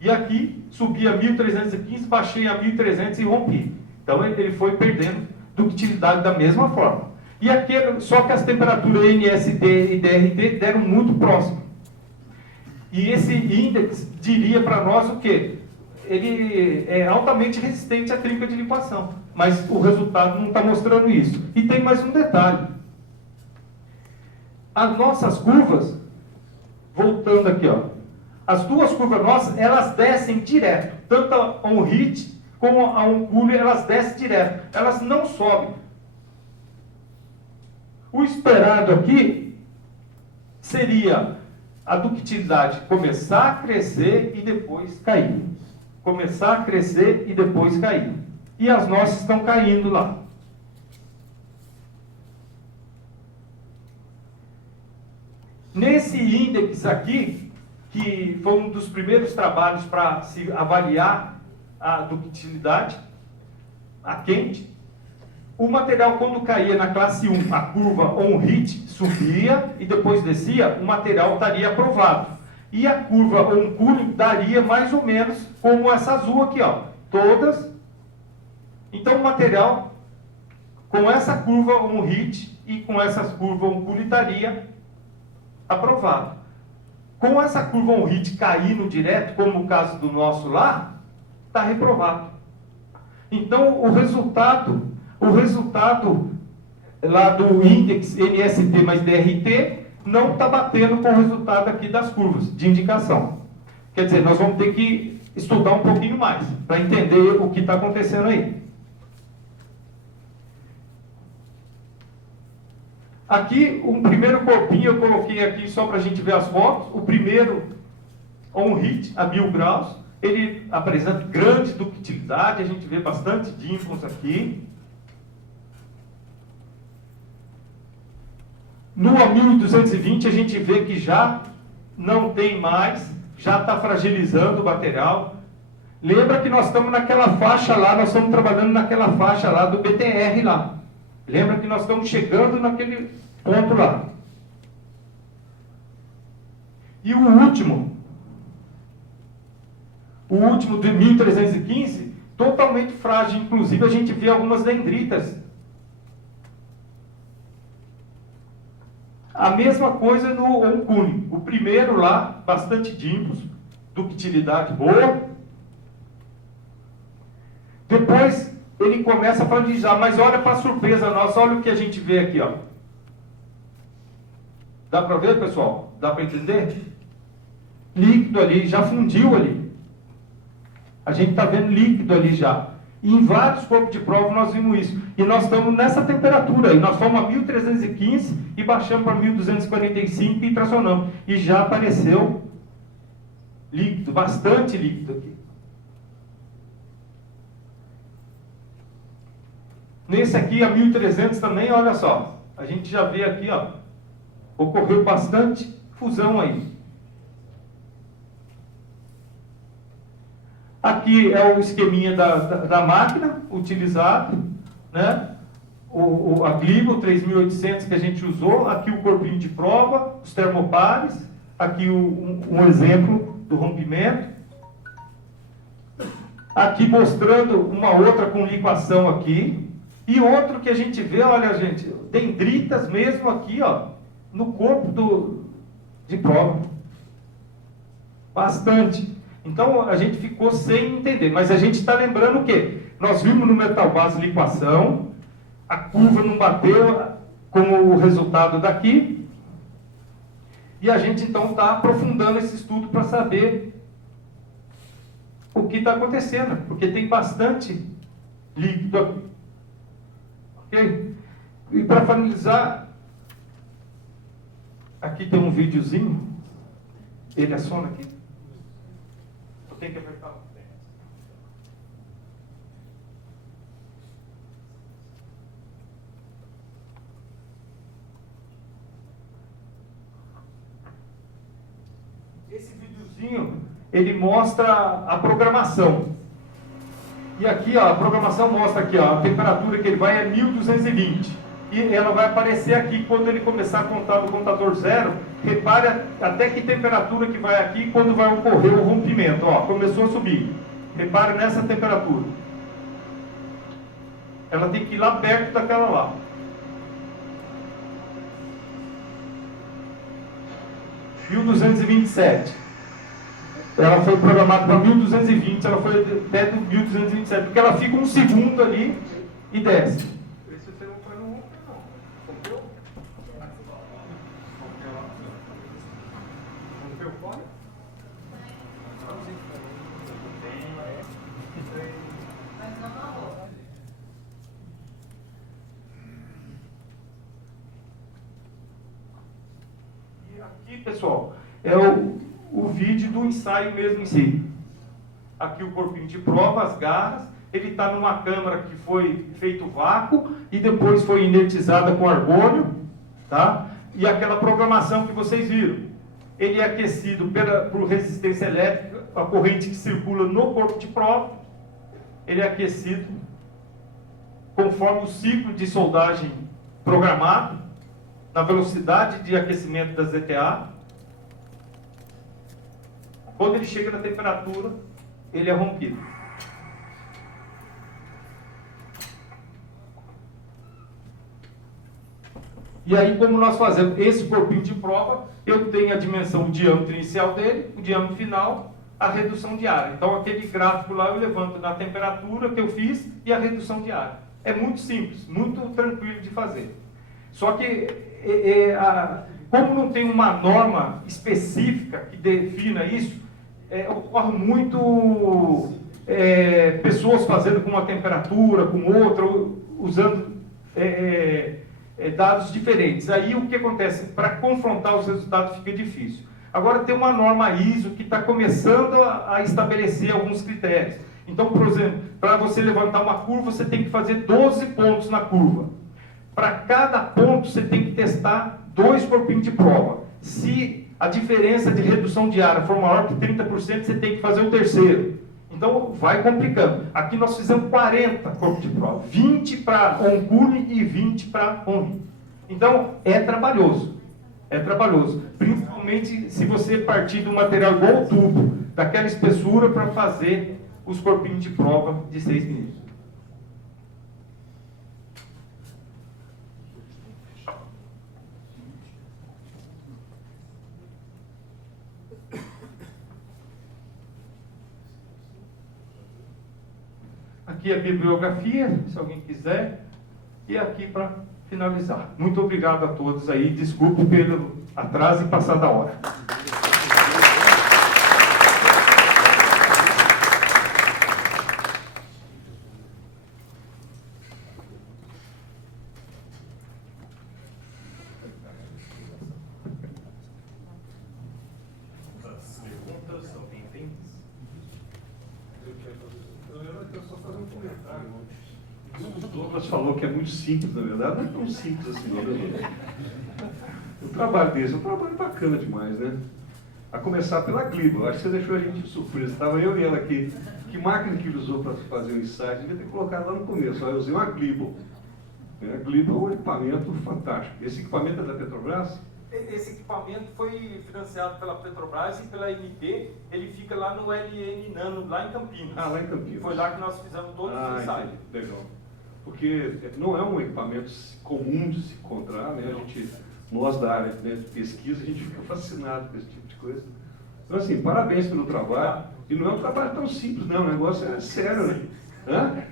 E aqui subi a 1315, baixei a 1300 e rompi. Então ele foi perdendo ductilidade da mesma forma. E aquele, só que as temperaturas NST e DRT deram muito próximo. E esse índice diria para nós o quê? Ele é altamente resistente à trinca de liquação. Mas o resultado não está mostrando isso. E tem mais um detalhe. As nossas curvas, voltando aqui, as duas curvas nossas, elas descem direto. Tanto a on-hit como a on-cooler, elas descem direto. Elas não sobem. O esperado aqui seria a ductilidade começar a crescer e depois cair. Começar a crescer e depois cair. E as nossas estão caindo lá. Nesse índice aqui, que foi um dos primeiros trabalhos para se avaliar a ductilidade, a quente, o material, quando caía na classe 1, a curva on-hit subia e depois descia, o material estaria aprovado. E a curva on-cooling daria mais ou menos como essa azul aqui, todas. Então o material, com essa curva on-hit e com essas curvas on-cooling, estaria aprovado. Com essa curva on-hit caindo direto, como o caso do nosso lá, está reprovado. Então o resultado lá do índice NST mais DRT não está batendo com o resultado aqui das curvas de indicação. Quer dizer, nós vamos ter que estudar um pouquinho mais para entender o que está acontecendo aí. Aqui, um primeiro corpinho eu coloquei aqui só para a gente ver as fotos. O primeiro on-hit a 1000 graus. Ele apresenta grande ductilidade, a gente vê bastante dimples aqui. No a 1220 a gente vê que já não tem mais, já está fragilizando o material. Lembra que nós estamos naquela faixa lá, nós estamos trabalhando naquela faixa lá do BTR lá. Lembra que nós estamos chegando naquele ponto lá. E o último de 1315, totalmente frágil. Inclusive, a gente vê algumas dendritas. A mesma coisa no oncune. O primeiro lá, bastante dimpos, ductilidade boa. Depois, ele começa a fragilizar, mas olha para a surpresa nossa, olha o que a gente vê aqui, ó. Dá para ver, pessoal? Dá para entender? Líquido ali, já fundiu ali. A gente está vendo líquido ali já. E em vários corpos de prova nós vimos isso. E nós estamos nessa temperatura aí. Nós fomos a 1315 e baixamos para 1245 e tracionamos. E já apareceu líquido, bastante líquido aqui. Nesse aqui, a 1300 também, olha só. A gente já vê aqui, ó. Ocorreu bastante fusão aí. Aqui é o esqueminha da máquina utilizado, né? A Glibo 3800 que a gente usou. Aqui o corpinho de prova, os termopares. Aqui um exemplo do rompimento. Aqui mostrando uma outra com liquação aqui. E outro que a gente vê, olha gente, dendritas mesmo aqui, ó, no corpo de prova. Bastante. Então a gente ficou sem entender, mas a gente está lembrando o quê? Nós vimos no metal base liquação, a curva não bateu como o resultado daqui, e a gente então está aprofundando esse estudo para saber o que está acontecendo, porque tem bastante líquido aqui. Ok? E para finalizar, aqui tem um videozinho, ele assona aqui. Tem que apertar o pé. Esse videozinho, ele mostra a programação. E aqui, ó, a programação mostra aqui, ó, a temperatura que ele vai é 1220. E ela vai aparecer aqui quando ele começar a contar no contador zero. Repare até que temperatura que vai aqui quando vai ocorrer o rompimento. Ó, começou a subir. Repare nessa temperatura. Ela tem que ir lá perto daquela lá. – 1227. Ela foi programada para 1220, ela foi até do 1227, porque ela fica um segundo ali e desce. Aqui, pessoal, é o vídeo do ensaio mesmo em si. Aqui o corpinho de prova, as garras. Ele está numa câmara que foi feito vácuo e depois foi inertizada com argônio, tá? E aquela programação que vocês viram. Ele é aquecido por resistência elétrica, a corrente que circula no corpo de prova. Ele é aquecido conforme o ciclo de soldagem programado, na velocidade de aquecimento da ZTA. Quando ele chega na temperatura, ele é rompido. E aí, como nós fazemos esse corpinho de prova, eu tenho a dimensão, o diâmetro inicial dele, o diâmetro final, a redução de área. Então, aquele gráfico lá eu levanto na temperatura que eu fiz e a redução de área. É muito simples, muito tranquilo de fazer. Só que, como não tem uma norma específica que defina isso, ocorre muito pessoas fazendo com uma temperatura, com outra, usando dados diferentes. Aí o que acontece? Para confrontar os resultados fica difícil. Agora tem uma norma ISO que está começando a estabelecer alguns critérios. Então, por exemplo, para você levantar uma curva, você tem que fazer 12 pontos na curva. Para cada ponto, você tem que testar 2 corpinhos de prova. Se a diferença de redução de área for maior que 30%, você tem que fazer o terceiro. Então, vai complicando. Aqui nós fizemos 40 corpos de prova. 20 para oncune e 20 para onri. Então, é trabalhoso. É trabalhoso. Principalmente se você partir do material igual o tubo, daquela espessura para fazer os corpinhos de prova de 6 milímetros. Aqui a bibliografia, se alguém quiser, e aqui para finalizar. Muito obrigado a todos aí, desculpe pelo atraso e passar da hora. As perguntas, alguém tem? Eu só fazer um comentário. O Douglas falou que é muito simples, na verdade, não é tão simples assim, não. O trabalho desse é um trabalho bacana demais, né? A começar pela Glibo, acho que você deixou a gente de surpresa. Estava eu e ela aqui. Que máquina que ele usou para fazer o ensaio? Devia ter colocado lá no começo. Eu usei uma Glibo. A Glibo é um equipamento fantástico. Esse equipamento é da Petrobras? Esse equipamento foi financiado pela Petrobras e pela MP. Ele fica lá no LN Nano, lá em Campinas. Ah, lá em Campinas. Foi lá que nós fizemos todos os ensaios. Entendi. Legal. Porque não é um equipamento comum de se encontrar, né? Nós da área, né, de pesquisa, a gente fica fascinado com esse tipo de coisa. Então, assim, parabéns pelo trabalho. E não é um trabalho tão simples, não. O negócio é sério, né? Hã?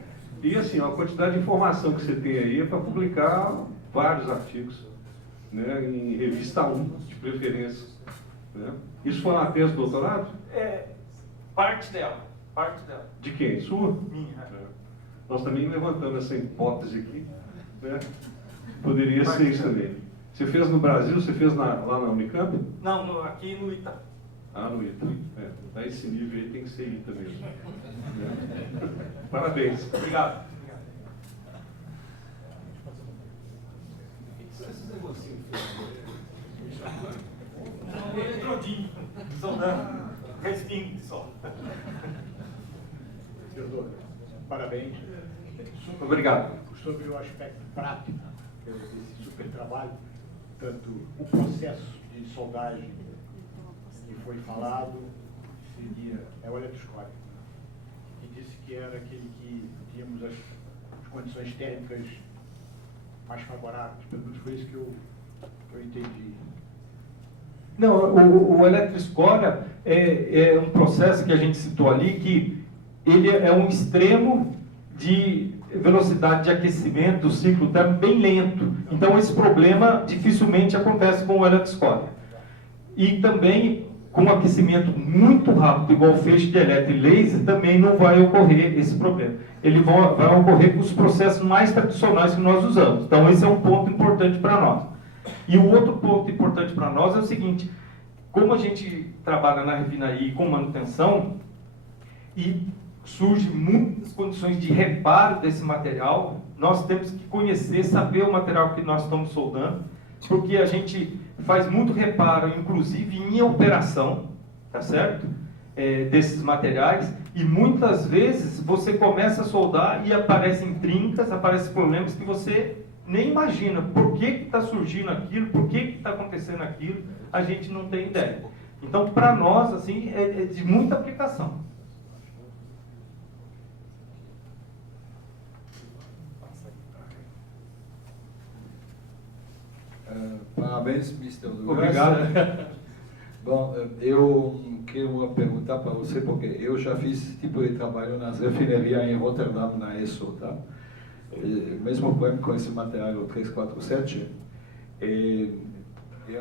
E, assim, a quantidade de informação que você tem aí é para publicar vários artigos, né, em revista 1, de preferência. Né? Isso foi uma tese de doutorado? É, parte dela. Parte dela. De quem? Sua? Minha. É. Nós também levantamos essa hipótese aqui, né? Poderia ser isso também. Você fez no Brasil, você fez lá na Unicamp? Não, aqui no Ita. Ah, no ITA. É, a esse nível aí tem que ser ITA mesmo. Né? Parabéns. Obrigado. Esses negocinhos. Um eletrodinho, sondando, respingo só. Teodoro, parabéns. Obrigado. Sobre o aspecto prático desse super trabalho, tanto o processo de soldagem que foi falado, seria o eletroscópio, que disse que era aquele que tínhamos as condições térmicas mais favoráveis. Pelo menos foi isso que eu entendi. Não, o eletroescória é um processo que a gente citou ali, que ele é um extremo de velocidade de aquecimento do ciclo térmico bem lento. Então, esse problema dificilmente acontece com o eletroescória. E também, com aquecimento muito rápido, igual o feixe de elétron e laser, também não vai ocorrer esse problema. Ele vai ocorrer com os processos mais tradicionais que nós usamos. Então, esse é um ponto importante para nós. E o outro ponto importante para nós é o seguinte: como a gente trabalha na refinaria com manutenção, e surgem muitas condições de reparo desse material, nós temos que conhecer, saber o material que nós estamos soldando, porque a gente faz muito reparo, inclusive em operação, tá certo? Desses materiais, e muitas vezes você começa a soldar e aparecem trincas, aparecem problemas que você nem imagina por que está surgindo aquilo, por que está acontecendo aquilo, a gente não tem ideia. Então, para nós, assim, é de muita aplicação. Parabéns, Mr. Douglas. Obrigado. Bom, eu quero perguntar para você, porque eu já fiz esse tipo de trabalho nas refinarias em Rotterdam, na ESSO, tá? Mesmo problema com esse material 347, é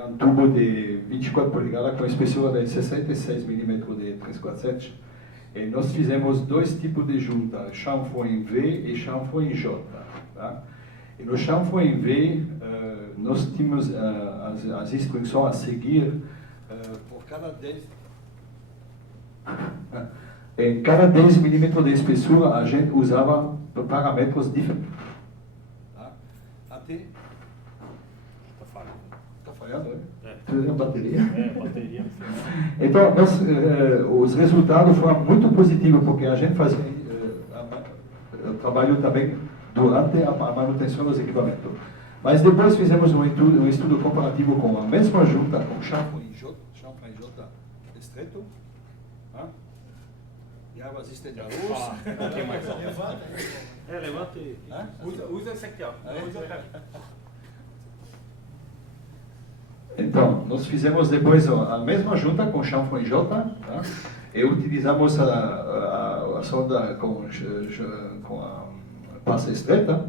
um tubo de 24 polegadas com espessura de 66 mm de 347. E nós fizemos dois tipos de junta, chanfro em V e chanfro em J. Tá? E no chanfro em V, nós tínhamos as instruções a seguir por cada 10. Em cada 10 mm de espessura, a gente usava parâmetros diferentes. Tá? Até. Está falhando, né? É. Bateria? Bateria. Então, os resultados foram muito positivos, porque a gente fazia trabalho também durante a manutenção dos equipamentos. Mas depois fizemos um estudo comparativo com a mesma junta, com chanfro em J estreito, tá? E Grava assistente da luz. Levanta e... Usa esse aqui, ó. Então, nós fizemos depois a mesma junta com chanfron e jota, tá? E utilizamos a solda com a passa estreita,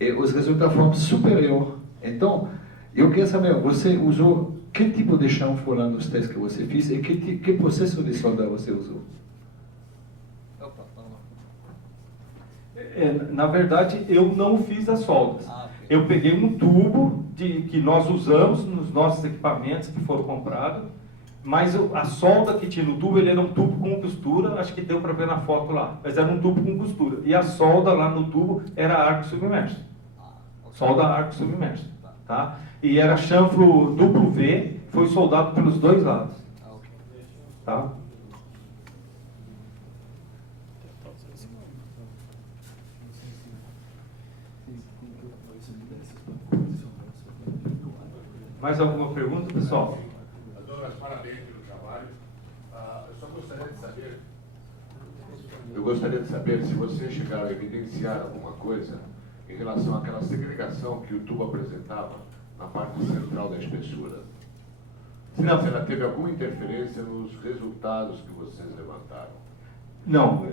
e os resultados foram superiores. Então, eu quero saber, você usou que tipo de chanfron lá nos testes que você fez e que processo de solda você usou? Na verdade, eu não fiz as soldas. Ok. Eu peguei um tubo que nós usamos nos nossos equipamentos que foram comprados, mas a solda que tinha no tubo, ele era um tubo com costura, acho que deu para ver na foto lá, mas era um tubo com costura. E a solda lá no tubo era arco submerso. Solda arco submerso. Tá? E era chanfro duplo V, foi soldado pelos dois lados. Tá? Mais alguma pergunta, pessoal? Douglas, parabéns pelo trabalho. Eu só gostaria de saber. Eu gostaria de saber se vocês chegaram a evidenciar alguma coisa em relação àquela segregação que o tubo apresentava na parte central da espessura. Se ela teve alguma interferência nos resultados que vocês levantaram. Não,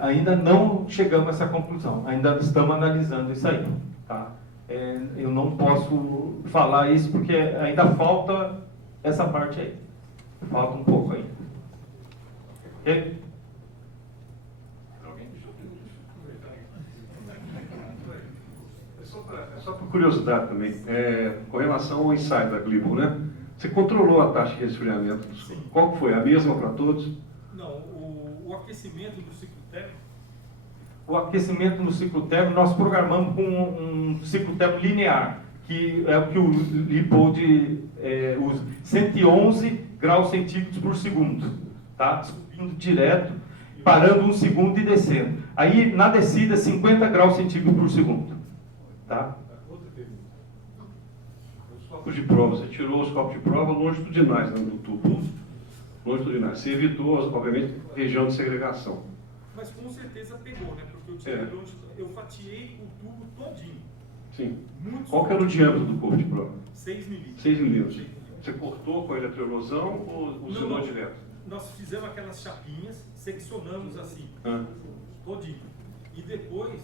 ainda não chegamos a essa conclusão. Ainda estamos analisando isso aí. Tá? Eu não posso falar isso porque ainda falta essa parte aí. Falta um pouco ainda. Ok? Só por curiosidade também, com relação ao ensaio da Glibon, né? Você controlou a taxa de resfriamento? Qual que foi? A mesma para todos? Não, o aquecimento do ciclo térmico. O aquecimento no ciclo térmico, nós programamos com um ciclo térmico linear, que é o que o LiPold usa. 111 graus centígrados por segundo. Tá? Subindo direto, parando um segundo e descendo. Aí, na descida, 50 graus centígrados por segundo. Tá? Os copos de prova, você tirou os copos de prova longitudinais, né, do tubo. Longitudinais. Você evitou, obviamente, região de segregação. Mas com certeza pegou, né? Porque eu tirei eu fatiei o tubo todinho. Sim. Muito Qual que era o diâmetro do corpo de prova? 6 milímetros. 6 milímetros. Você cortou com a eletroerosão ou usinou Não. direto? Nós fizemos aquelas chapinhas, seccionamos assim, Ah. todinho. E depois,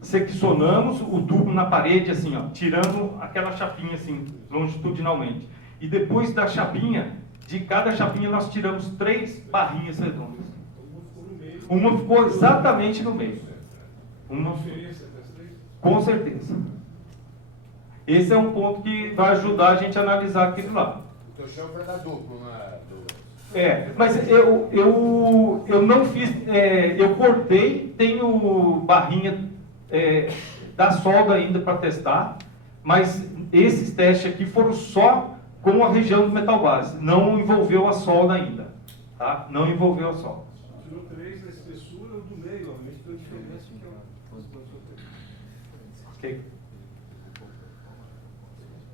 Seccionamos o tubo na parede, assim, ó, tirando aquela chapinha, assim, longitudinalmente. E depois da chapinha, de cada chapinha, nós tiramos 3 barrinhas redondas. Uma ficou exatamente no meio. Com certeza. Esse é um ponto que vai ajudar a gente a analisar aquilo lá. O teu chão foi da duplo, não é? Mas eu não fiz, eu cortei, tenho barrinha da solda ainda para testar, mas esses testes aqui foram só com a região do metal base, não envolveu a solda ainda, tá? Não envolveu a solda. tirou 3 da espessura, o do meio, obviamente, deu diferença. Ok?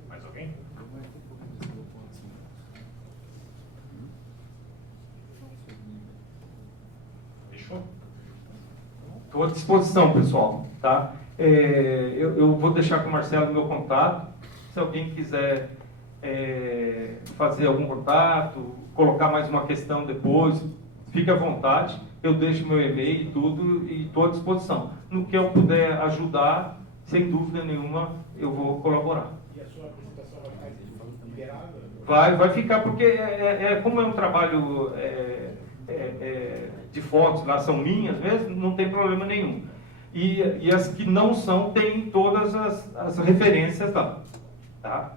Mais alguém? Fechou? Estou à disposição, pessoal, tá? Eu vou deixar com o Marcelo o meu contato, se alguém quiser fazer algum contato, colocar mais uma questão depois, fique à vontade, eu deixo meu e-mail e tudo, e estou à disposição. No que eu puder ajudar, sem dúvida nenhuma, eu vou colaborar. E a sua apresentação vai ficar liberada? Vai ficar, porque como é um trabalho de fotos lá, são minhas mesmo, não tem problema nenhum. E as que não são, tem todas as referências lá. Tá?